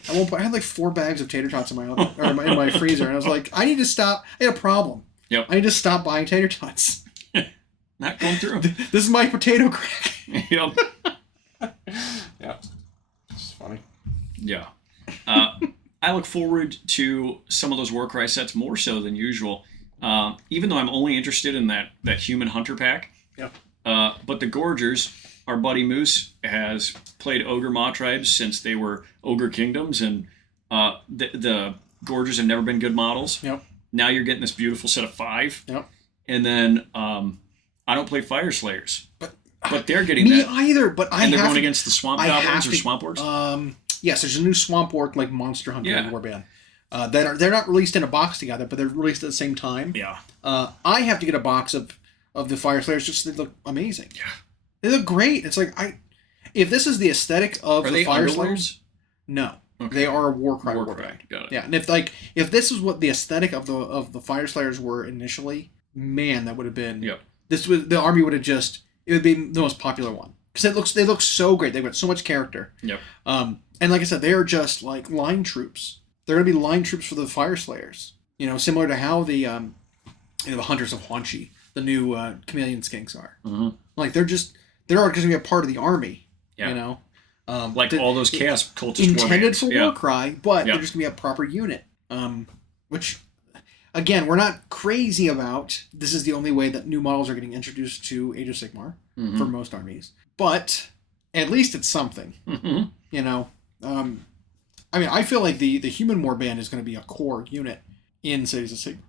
at one point, I had 4 bags of tater tots in my freezer, and I was like, I need to stop. I had a problem. Yep. I need to stop buying tater tots. Not going through. This is my potato crack. Yep. Yeah. It's funny. Yeah. I look forward to some of those Warcry sets more so than usual, even though I'm only interested in that human hunter pack. Yeah. But the Gorgers, our buddy Moose, has played Ogre Maw tribes since they were Ogre Kingdoms, and the Gorgers have never been good models. Yep. Now you're getting this beautiful set of 5. Yep. And then I don't play Fire Slayers. But But they're getting Me that. either, but and they're going against the swamp goblins or swamp orcs? Yes, there's a new swamp orc like Monster Hunter warband. They're not released in a box together, but they're released at the same time. Yeah. I have to get a box of the Fire Slayers just they look amazing. Yeah. They look great. It's like if this is the aesthetic of the Fire Slayers, no. Okay. They are a Warcry warband. Got it. Yeah, and if this is what the aesthetic of the Fire Slayers were initially, man, that would have been the army would have it would be the most popular one. Because they look so great. They've got so much character. Yep. And like I said, they are just like line troops. They're going to be line troops for the Fire Slayers. You know, similar to how the Hunters of Huanchi, the new chameleon skinks are. Mm-hmm. Like they're going to be a part of the army. Yeah. You know, like all those chaos cultists intended for Warcry, but they're just going to be a proper unit. Which, again, we're not crazy about. This is the only way that new models are getting introduced to Age of Sigmar for most armies. But at least it's something. Mm-hmm. You know. I mean, I feel like the human warband is going to be a core unit in Cities of Sigmar.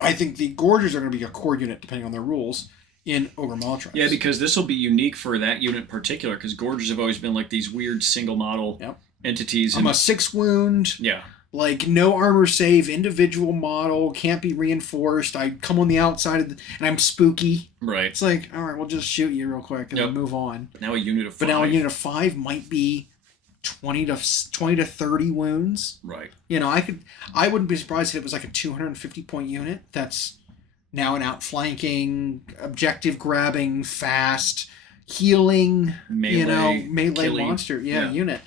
I think the Gorgers are going to be a core unit, depending on their rules, in Ogre Molothrobs. Yeah, because this will be unique for that unit in particular, because Gorgers have always been like these weird single model entities. I'm a 6 wound. Yeah. Like, no armor save, individual model, can't be reinforced. I come on the outside and I'm spooky. Right. It's like, all right, we'll just shoot you real quick and then move on. Now a unit of 5. But now a unit of 5 might be 20 to 30 wounds. Right. You know, I wouldn't be surprised if it was like a 250 point unit that's now an outflanking, objective grabbing, fast, healing, melee killing, monster unit.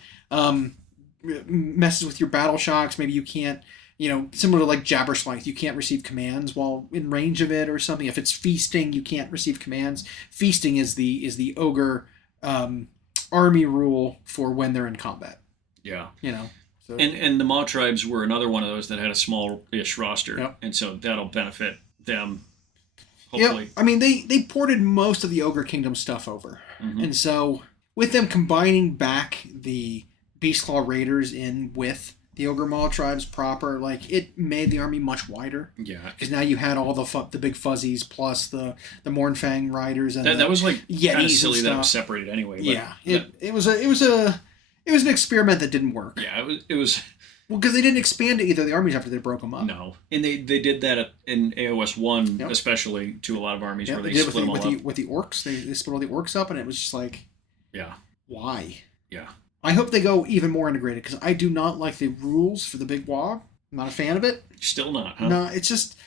Messes with your battle shocks. Maybe you can't, similar to like Jabbersmythe, you can't receive commands while in range of it or something. If it's feasting, you can't receive commands. Feasting is the ogre army rule for when they're in combat. Yeah. So. And the Maw tribes were another one of those that had a small-ish roster, and so that'll benefit them, hopefully. Yeah, I mean, they ported most of the Ogre Kingdom stuff over. Mm-hmm. And so, with them combining back the Beastclaw Raiders in with the Ogre Maw tribes proper, like, it made the army much wider. Yeah. Because now you had all the big fuzzies plus the Mournfang Riders and that was like Yetis kind of silly that it was separated anyway. But it was an experiment that didn't work. Yeah, it was. Well, because they didn't expand to either of the armies after they broke them up. No, and they did that in AoS 1 especially to a lot of armies where they split them all up. With the orcs, they split all the orcs up, and it was just like, why? Yeah. I hope they go even more integrated, because I do not like the rules for the Big Wog. I'm not a fan of it. Still not, huh? No, it's just,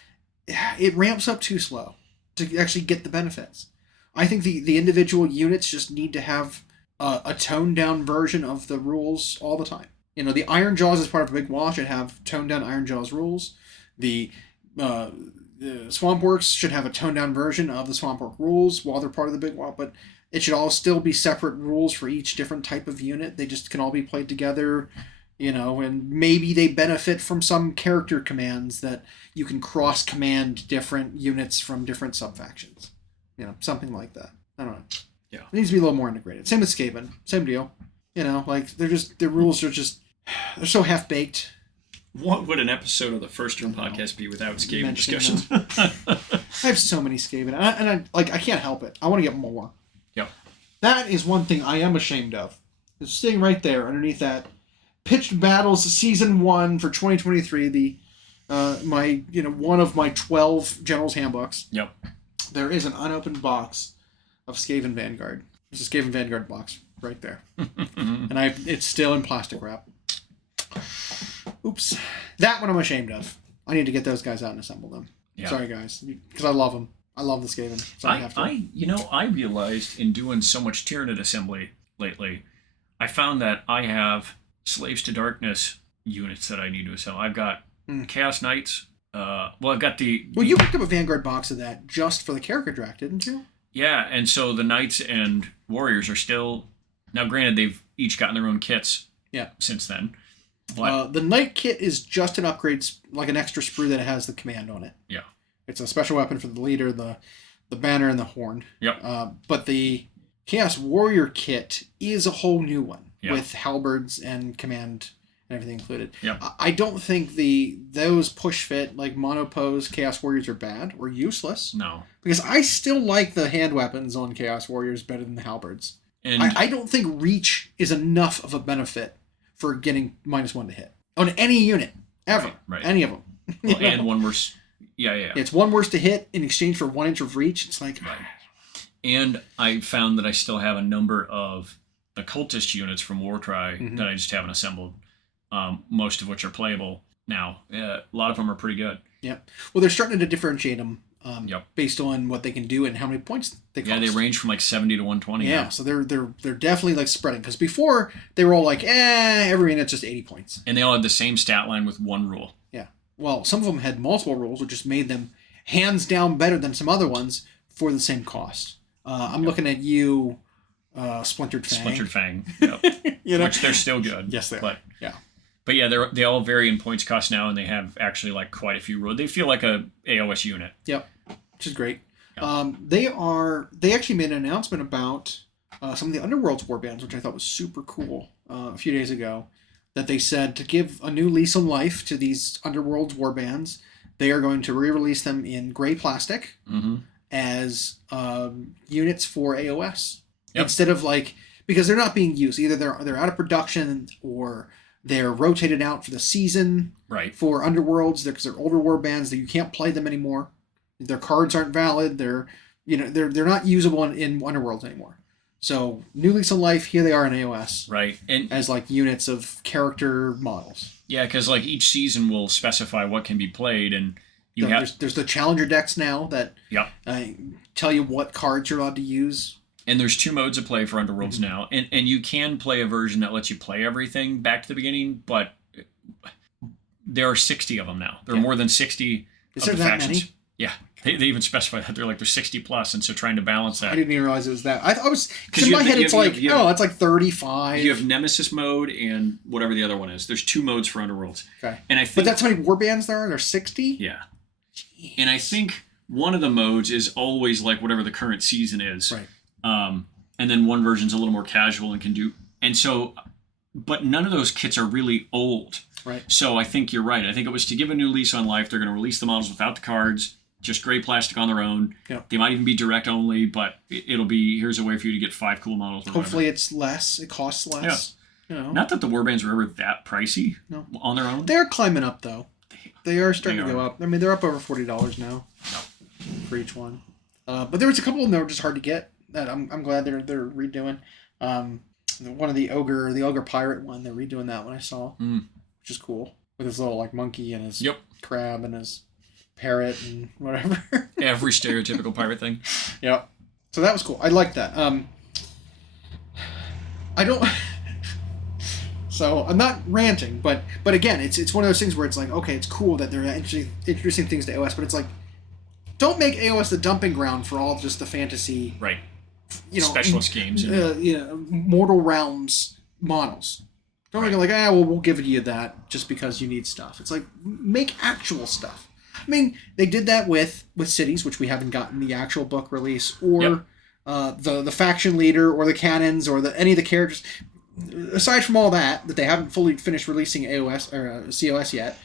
it ramps up too slow to actually get the benefits. I think the individual units just need to have a toned-down version of the rules all the time. The Iron Jaws as part of a Big Wog should have toned-down Iron Jaws rules. The Swamp Orcs should have a toned-down version of the Swamp Orc rules while they're part of the Big Wog, but it should all still be separate rules for each different type of unit. They just can all be played together, and maybe they benefit from some character commands that you can cross-command different units from different sub-factions. Something like that. I don't know. Yeah. It needs to be a little more integrated. Same with Skaven. Same deal. Like, their rules are just, they're so half-baked. What would an episode of the First Turn podcast be without Skaven discussions? I have so many Skaven, and I can't help it. I want to get more. Yeah. That is one thing I am ashamed of. It's sitting right there underneath that Pitched Battles Season 1 for 2023, one of my 12 General's Handbooks. Yep. There is an unopened box of Skaven Vanguard. There's a Skaven Vanguard box right there. And it's still in plastic wrap. Oops. That one I'm ashamed of. I need to get those guys out and assemble them. Yeah. Sorry, guys. Because I love them. I love the Skaven. So I realized in doing so much Tyranid assembly lately, I found that I have Slaves to Darkness units that I need to assemble. I've got Chaos Knights. I've got the... Well, you picked up a Vanguard box of that just for the character draft, didn't you? Yeah, and so the Knights and Warriors are still... Now, granted, they've each gotten their own kits since then. The Knight kit is just an upgrade, like an extra sprue that has the command on it. Yeah. It's a special weapon for the leader, the banner, and the horn. Yep. But the Chaos Warrior kit is a whole new one with halberds and command and everything included. Yep. I don't think those push fit like monopose Chaos Warriors are bad or useless. No. Because I still like the hand weapons on Chaos Warriors better than the halberds. And I don't think reach is enough of a benefit for getting -1 to hit on any unit ever. Right. Any of them. well, and one worse. Yeah. It's 1 worse to hit in exchange for 1 inch of reach. It's like. Right. And I found that I still have a number of occultist units from Warcry that I just haven't assembled. Most of which are playable now. A lot of them are pretty good. Yep. Well, they're starting to differentiate them Yep. based on what they can do and how many points they cost. Yeah, they range from like 70 to 120. Yeah, now. so they're definitely like spreading, because before they were all like, every unit's just 80 points. And they all had the same stat line with one rule. Yeah. Well, some of them had multiple rules, which just made them hands down better than some other ones for the same cost. I'm looking at you, Splintered Fang. Splintered Fang. Yep. Which they're still good. Yes, they are. Yeah. But yeah, they all vary in points cost now, and they have actually like quite a few rules. They feel like a AoS unit. Yep, which is great. Yep. They actually made an announcement about some of the Underworlds warbands, which I thought was super cool a few days ago. That they said to give a new lease on life to these Underworlds warbands, they are going to re-release them in gray plastic as units for AoS instead of because they're not being used. Either they're out of production or they're rotated out for the season. Right. For Underworlds, because they're older warbands that you can't play them anymore. Their cards aren't valid. They're not usable in Underworlds anymore. So new lease on life. Here they are in AoS. Right. And as units of character models. Yeah, because each season will specify what can be played, and there's the challenger decks now that tell you what cards you're allowed to use. And there's 2 modes of play for Underworlds now, and you can play a version that lets you play everything back to the beginning, but there are 60 of them now. There are more than 60 Is of there the that factions. many? Yeah, they even specify that there's 60 plus, and so trying to balance that. I didn't even realize it was that. I was because in my head it's it's like 35. You have Nemesis mode and whatever the other one is. There's 2 modes for Underworlds. Okay, and I think, but that's how many warbands there are. There's 60. Yeah, jeez. And I think one of the modes is always whatever the current season is. Right. And then one version's a little more casual and can do, and so, but none of those kits are really old. Right. So I think you're right. I think it was to give a new lease on life. They're going to release the models without the cards, just gray plastic on their own. Yeah. They might even be direct only, but it'll be, here's a way for you to get 5 cool models. Or Hopefully whatever. it's less. It costs less. Yeah. Not that the warbands were ever that pricey. No. On their own. They're climbing up though. They are starting to go up. I mean, they're up over $40 now. For each one. But there was a couple of them that were just hard to get. That I'm glad they're redoing. One of the ogre pirate one, they're redoing that one I saw, which is cool, with his little monkey and his crab and his parrot and whatever. Every stereotypical pirate thing. Yep. So that was cool. I like that. I don't. So I'm not ranting, but again, it's one of those things where it's okay, it's cool that they're introducing things to AoS, but it's don't make AoS the dumping ground for all just the fantasy. Right. Specialist games. Mortal Realms models. Don't make it we'll give it to you that just because you need stuff. It's make actual stuff. I mean, they did that with cities, which we haven't gotten the actual book release, or the faction leader, or the cannons, or any of the characters. Aside from all that they haven't fully finished releasing AoS or COS yet,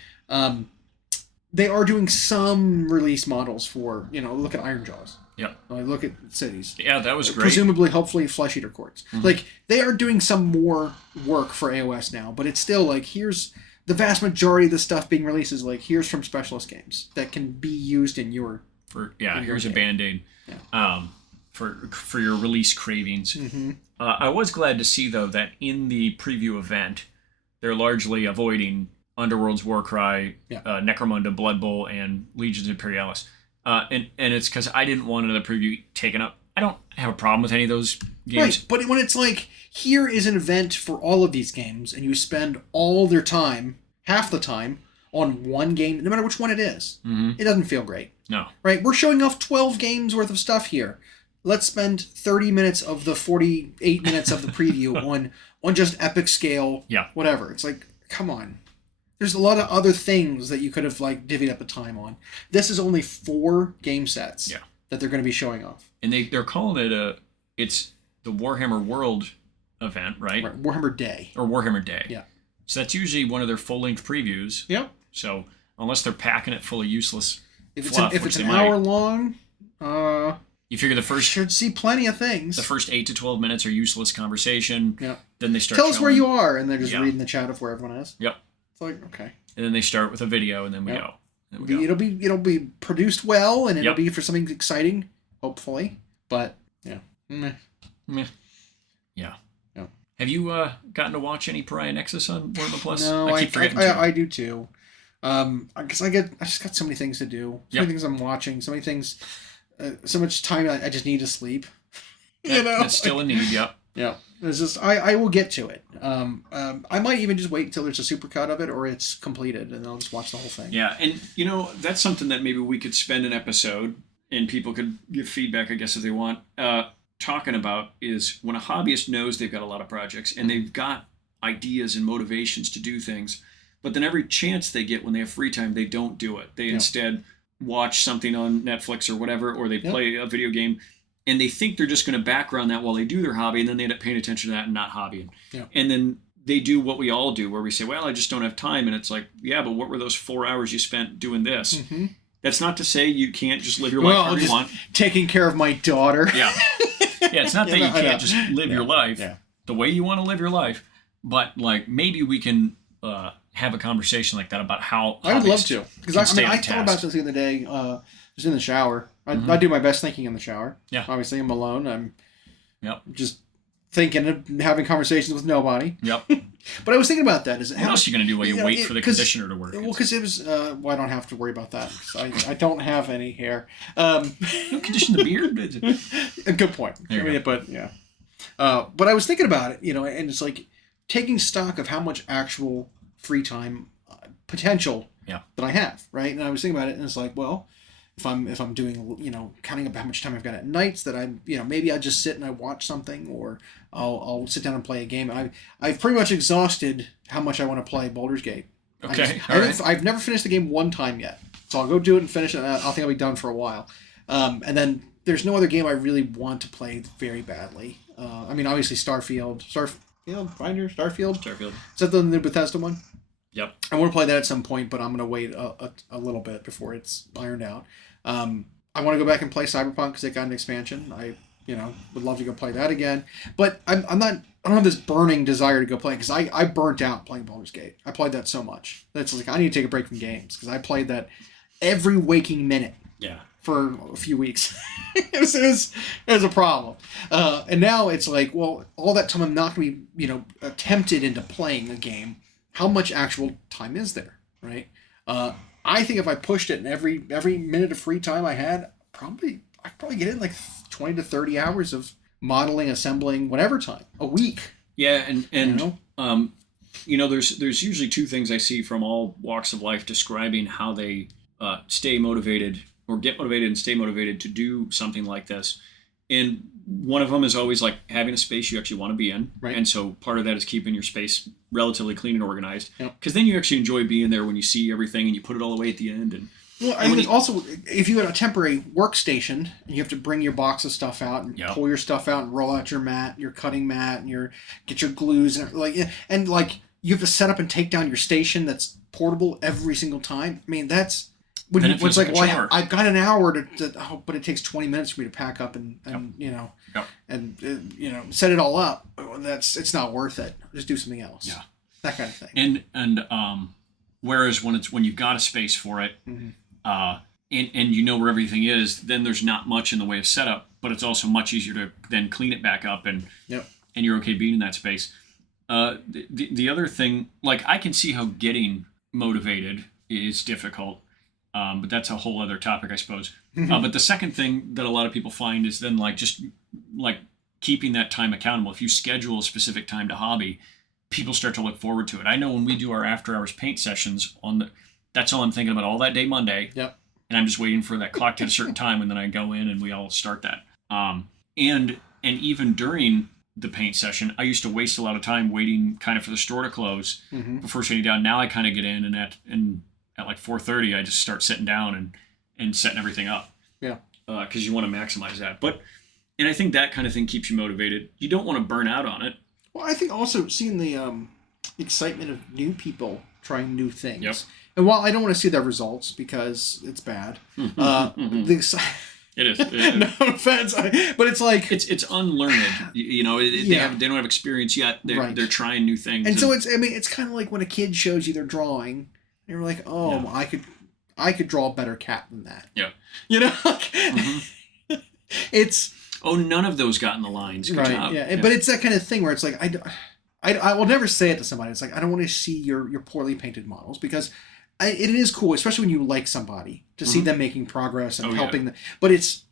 they are doing some release models for look at Ironjaws. Yeah. Look at cities. Yeah, that was great. Presumably, hopefully, Flesh Eater Courts. They are doing some more work for AoS now, but it's still here's the vast majority of the stuff being released is here's from specialist games that can be used in your. Here's a Band-Aid. Yeah. For your release cravings. I was glad to see though that in the preview event, they're largely avoiding Underworlds, Warcry, Necromunda, Blood Bowl, and Legions Imperialis. And it's because I didn't want another preview taken up. I don't have a problem with any of those games. Right, but when it's here is an event for all of these games, and you spend all their time, half the time, on one game, no matter which one it is, it doesn't feel great. No. Right? We're showing off 12 games worth of stuff here. Let's spend 30 minutes of the 48 minutes of the preview on just epic scale, whatever. It's come on. There's a lot of other things that you could have divvied up the time on. This is only 4 game sets that they're going to be showing off. And they're calling it it's the Warhammer World event, right? Warhammer Day. Or Warhammer Day. Yeah. So that's usually one of their full-length previews. Yep. So unless they're packing it full of useless If fluff, it's an hour long, you figure the first should see plenty of things. The first 8 to 12 minutes are useless conversation. Yep. Then they start. Tell us where you are, and they're just reading the chat of where everyone is. Yep. It's like, okay. And then they start with a video, and then we go. It'll be produced well, and it'll be for something exciting, hopefully. But yeah. Meh. Yeah. Have you gotten to watch any Pariah Nexus on Warhammer Plus? No, I keep forgetting I do too. Because I just got so many things to do. So many things I'm watching. So many things. So much time I just need to sleep. That's still a need. Yep. Yeah. It's just I will get to it. I might even just wait until there's a supercut of it or it's completed, and I'll just watch the whole thing. Yeah, and that's something that maybe we could spend an episode, and people could give feedback, I guess, if they want. Talking about is when a hobbyist knows they've got a lot of projects and they've got ideas and motivations to do things, but then every chance they get when they have free time, they don't do it. They instead watch something on Netflix or whatever, or they play a video game, and they think they're just going to background that while they do their hobby, and then they end up paying attention to that and not hobbying. Yeah. And then they do what we all do, where we say, well, I just don't have time. And it's like, yeah, but what were those 4 hours you spent doing this? Mm-hmm. That's not to say you can't just live your life how you want. Taking care of my daughter. Yeah. Yeah, it's not that you can't just live your life the way you want to live your life, but like maybe we can have a conversation like that about how I would love to, because I thought about this the other day, just in the shower. I do my best thinking in the shower. Yeah. Obviously, I'm alone. I'm just thinking and having conversations with nobody. Yep. But I was thinking about that. What else are you going to do while you wait for the conditioner to work? Well, because it was... well, I don't have to worry about that. I don't have any hair. You condition the beard? A good point. But, yeah. But I was thinking about it, and it's like taking stock of how much actual free time potential that I have, right? And I was thinking about it, and it's like, well... If I'm doing, counting up how much time I've got at nights that I'm, maybe I just sit and I watch something, or I'll sit down and play a game. I've pretty much exhausted how much I want to play Baldur's Gate. Okay. I've never finished the game one time yet, so I'll go do it and finish it. And I think I'll be done for a while. And then there's no other game I really want to play very badly. Obviously Starfield. Is that the new Bethesda one? Yep. I want to play that at some point, but I'm going to wait a little bit before it's ironed out. I want to go back and play Cyberpunk because it got an expansion. I would love to go play that again. But I don't have this burning desire to go play, because I burnt out playing Baldur's Gate. I played that so much. That's like, I need to take a break from games, because I played that every waking minute. Yeah. For a few weeks. it was a problem. And now it's like, well, all that time I'm not going to be, tempted into playing a game. How much actual time is there, right? I think if I pushed it, and every minute of free time I had, I'd probably get in like 20 to 30 hours of modeling, assembling, whatever time a week. Yeah, and there's usually two things I see from all walks of life describing how they stay motivated, or get motivated and stay motivated to do something like this. And one of them is always like having a space you actually want to be in. Right. And so part of that is keeping your space relatively clean and organized. Because then you actually enjoy being there when you see everything and you put it all away at the end. And also, if you had a temporary workstation, you have to bring your box of stuff out and pull your stuff out and roll out your mat, your cutting mat, and get your glues and you have to set up and take down your station that's portable every single time. I mean, that's... It's like, well, I've got an hour but it takes 20 minutes for me to pack up and set it all up. It's not worth it. Just do something else. Yeah, that kind of thing. And whereas when you've got a space for it, and you know where everything is, then there's not much in the way of setup. But it's also much easier to then clean it back up and you're okay being in that space. The other thing, like, I can see how getting motivated is difficult. But that's a whole other topic, I suppose. But the second thing that a lot of people find is then just keeping that time accountable. If you schedule a specific time to hobby, people start to look forward to it. I know when we do our after hours paint sessions that's all I'm thinking about all that day Monday. Yep. And I'm just waiting for that clock to hit a certain time, and then I go in and we all start that. And even during the paint session, I used to waste a lot of time waiting kind of for the store to close before sitting down. Now I kind of get in and at like 4:30, I just start sitting down and setting everything up. Yeah. Because you want to maximize that. And I think that kind of thing keeps you motivated. You don't want to burn out on it. Well, I think also seeing the excitement of new people trying new things. Yep. And while I don't want to see their results because it's bad, the It is. no offense, but it's like it's unlearned. They don't have experience yet. They're trying new things. And so it's kind of like when a kid shows you their drawing, and you're like, oh, yeah. I could draw a better cat than that. Yeah. It's none of those got in the lines. Good job. Yeah. But it's that kind of thing where it's like I will never say it to somebody. It's like I don't want to see your poorly painted models because. It is cool, especially when you like somebody, to see them making progress and helping them. But it's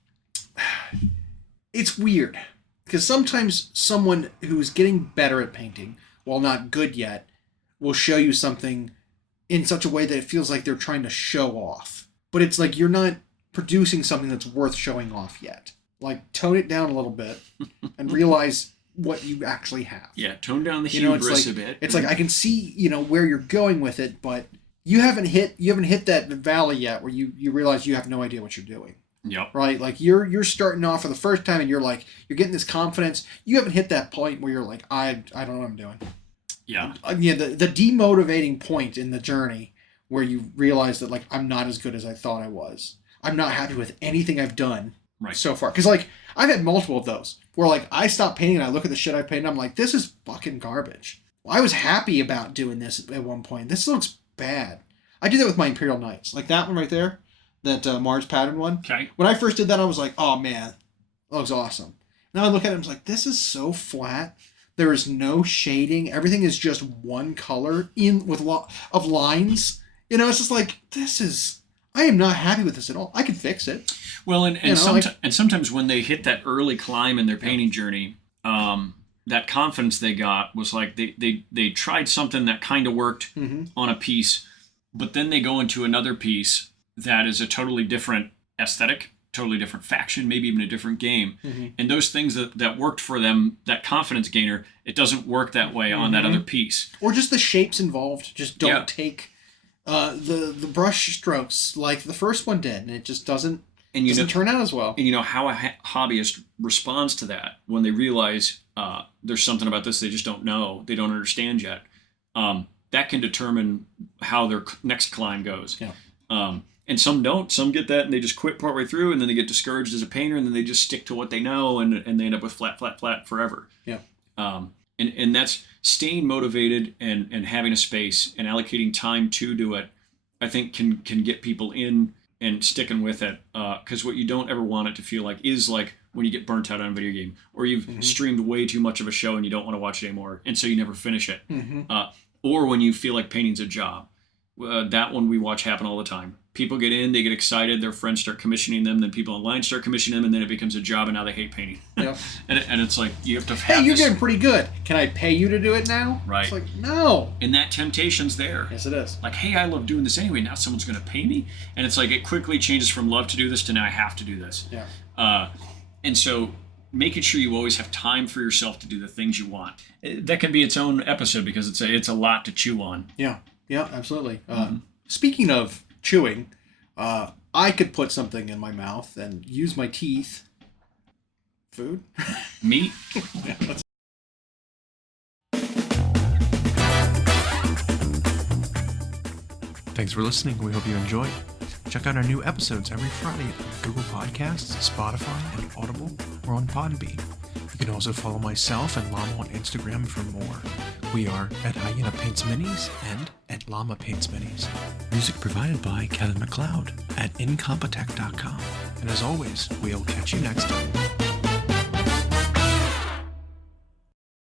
weird because sometimes someone who's getting better at painting, while not good yet, will show you something in such a way that it feels like they're trying to show off. But it's like you're not producing something that's worth showing off yet. Like, tone it down a little bit and realize what you actually have. Yeah, tone down the hubris a bit. It's like I can see, where you're going with it, but you haven't hit that valley yet where you realize you have no idea what you're doing. Yep. Right? Like you're starting off for the first time and you're getting this confidence. You haven't hit that point where you're like, I don't know what I'm doing. Yeah. The demotivating point in the journey where you realize that like I'm not as good as I thought I was. I'm not happy with anything I've done so far. Because like I've had multiple of those where like I stop painting and I look at the shit I painted and I'm like, this is fucking garbage. Well, I was happy about doing this at one point. This looks bad. I did that with my Imperial Knights. Like that one right there, that Mars pattern one. Okay. When I first did that, I was like, oh man, that looks awesome. Now I look at it and I was like, this is so flat. There is no shading. Everything is just one color with a lot of lines. It's just like, I am not happy with this at all. I could fix it. Well, and sometimes when they hit that early climb in their painting journey, that confidence they got was like they tried something that kind of worked on a piece, but then they go into another piece that is a totally different aesthetic, totally different faction, maybe even a different game. And those things that worked for them, that confidence gainer, it doesn't work that way on that other piece. Or just the shapes involved just don't take the brush strokes like the first one did, and it just doesn't turn out as well. And how a hobbyist responds to that when they realize there's something about this they just don't know, they don't understand yet. That can determine how their next climb goes. Yeah. And some don't. Some get that and they just quit partway through, and then they get discouraged as a painter, and then they just stick to what they know, and they end up with flat forever. Yeah. And that's staying motivated and having a space and allocating time to do it, I think can get people in and sticking with it. Because what you don't ever want it to feel like is like when you get burnt out on a video game, or you've streamed way too much of a show and you don't want to watch it anymore, and so you never finish it. Or when you feel like painting's a job. That one we watch happen all the time. People get in, they get excited, their friends start commissioning them, then people online start commissioning them, and then it becomes a job, and now they hate painting. Yep. and it's like, you have to have Hey, you're getting pretty good. Can I pay you to do it now? Right. It's like, no. And that temptation's there. Yes, it is. Like, hey, I love doing this anyway, now someone's going to pay me? And it's like, it quickly changes from love to do this to now I have to do this. Yeah. And so making sure you always have time for yourself to do the things you want. That can be its own episode because it's a lot to chew on. Yeah, absolutely. Speaking of chewing, I could put something in my mouth and use my teeth. Food? Meat? Yeah, Thanks for listening. We hope you enjoyed. Check out our new episodes every Friday on Google Podcasts, Spotify, and Audible, or on Podbean. You can also follow myself and Llama on Instagram for more. We are at Hyena Paints Minis and at Llama Paints Minis. Music provided by Kevin MacLeod at incompetech.com. And as always, we'll catch you next time.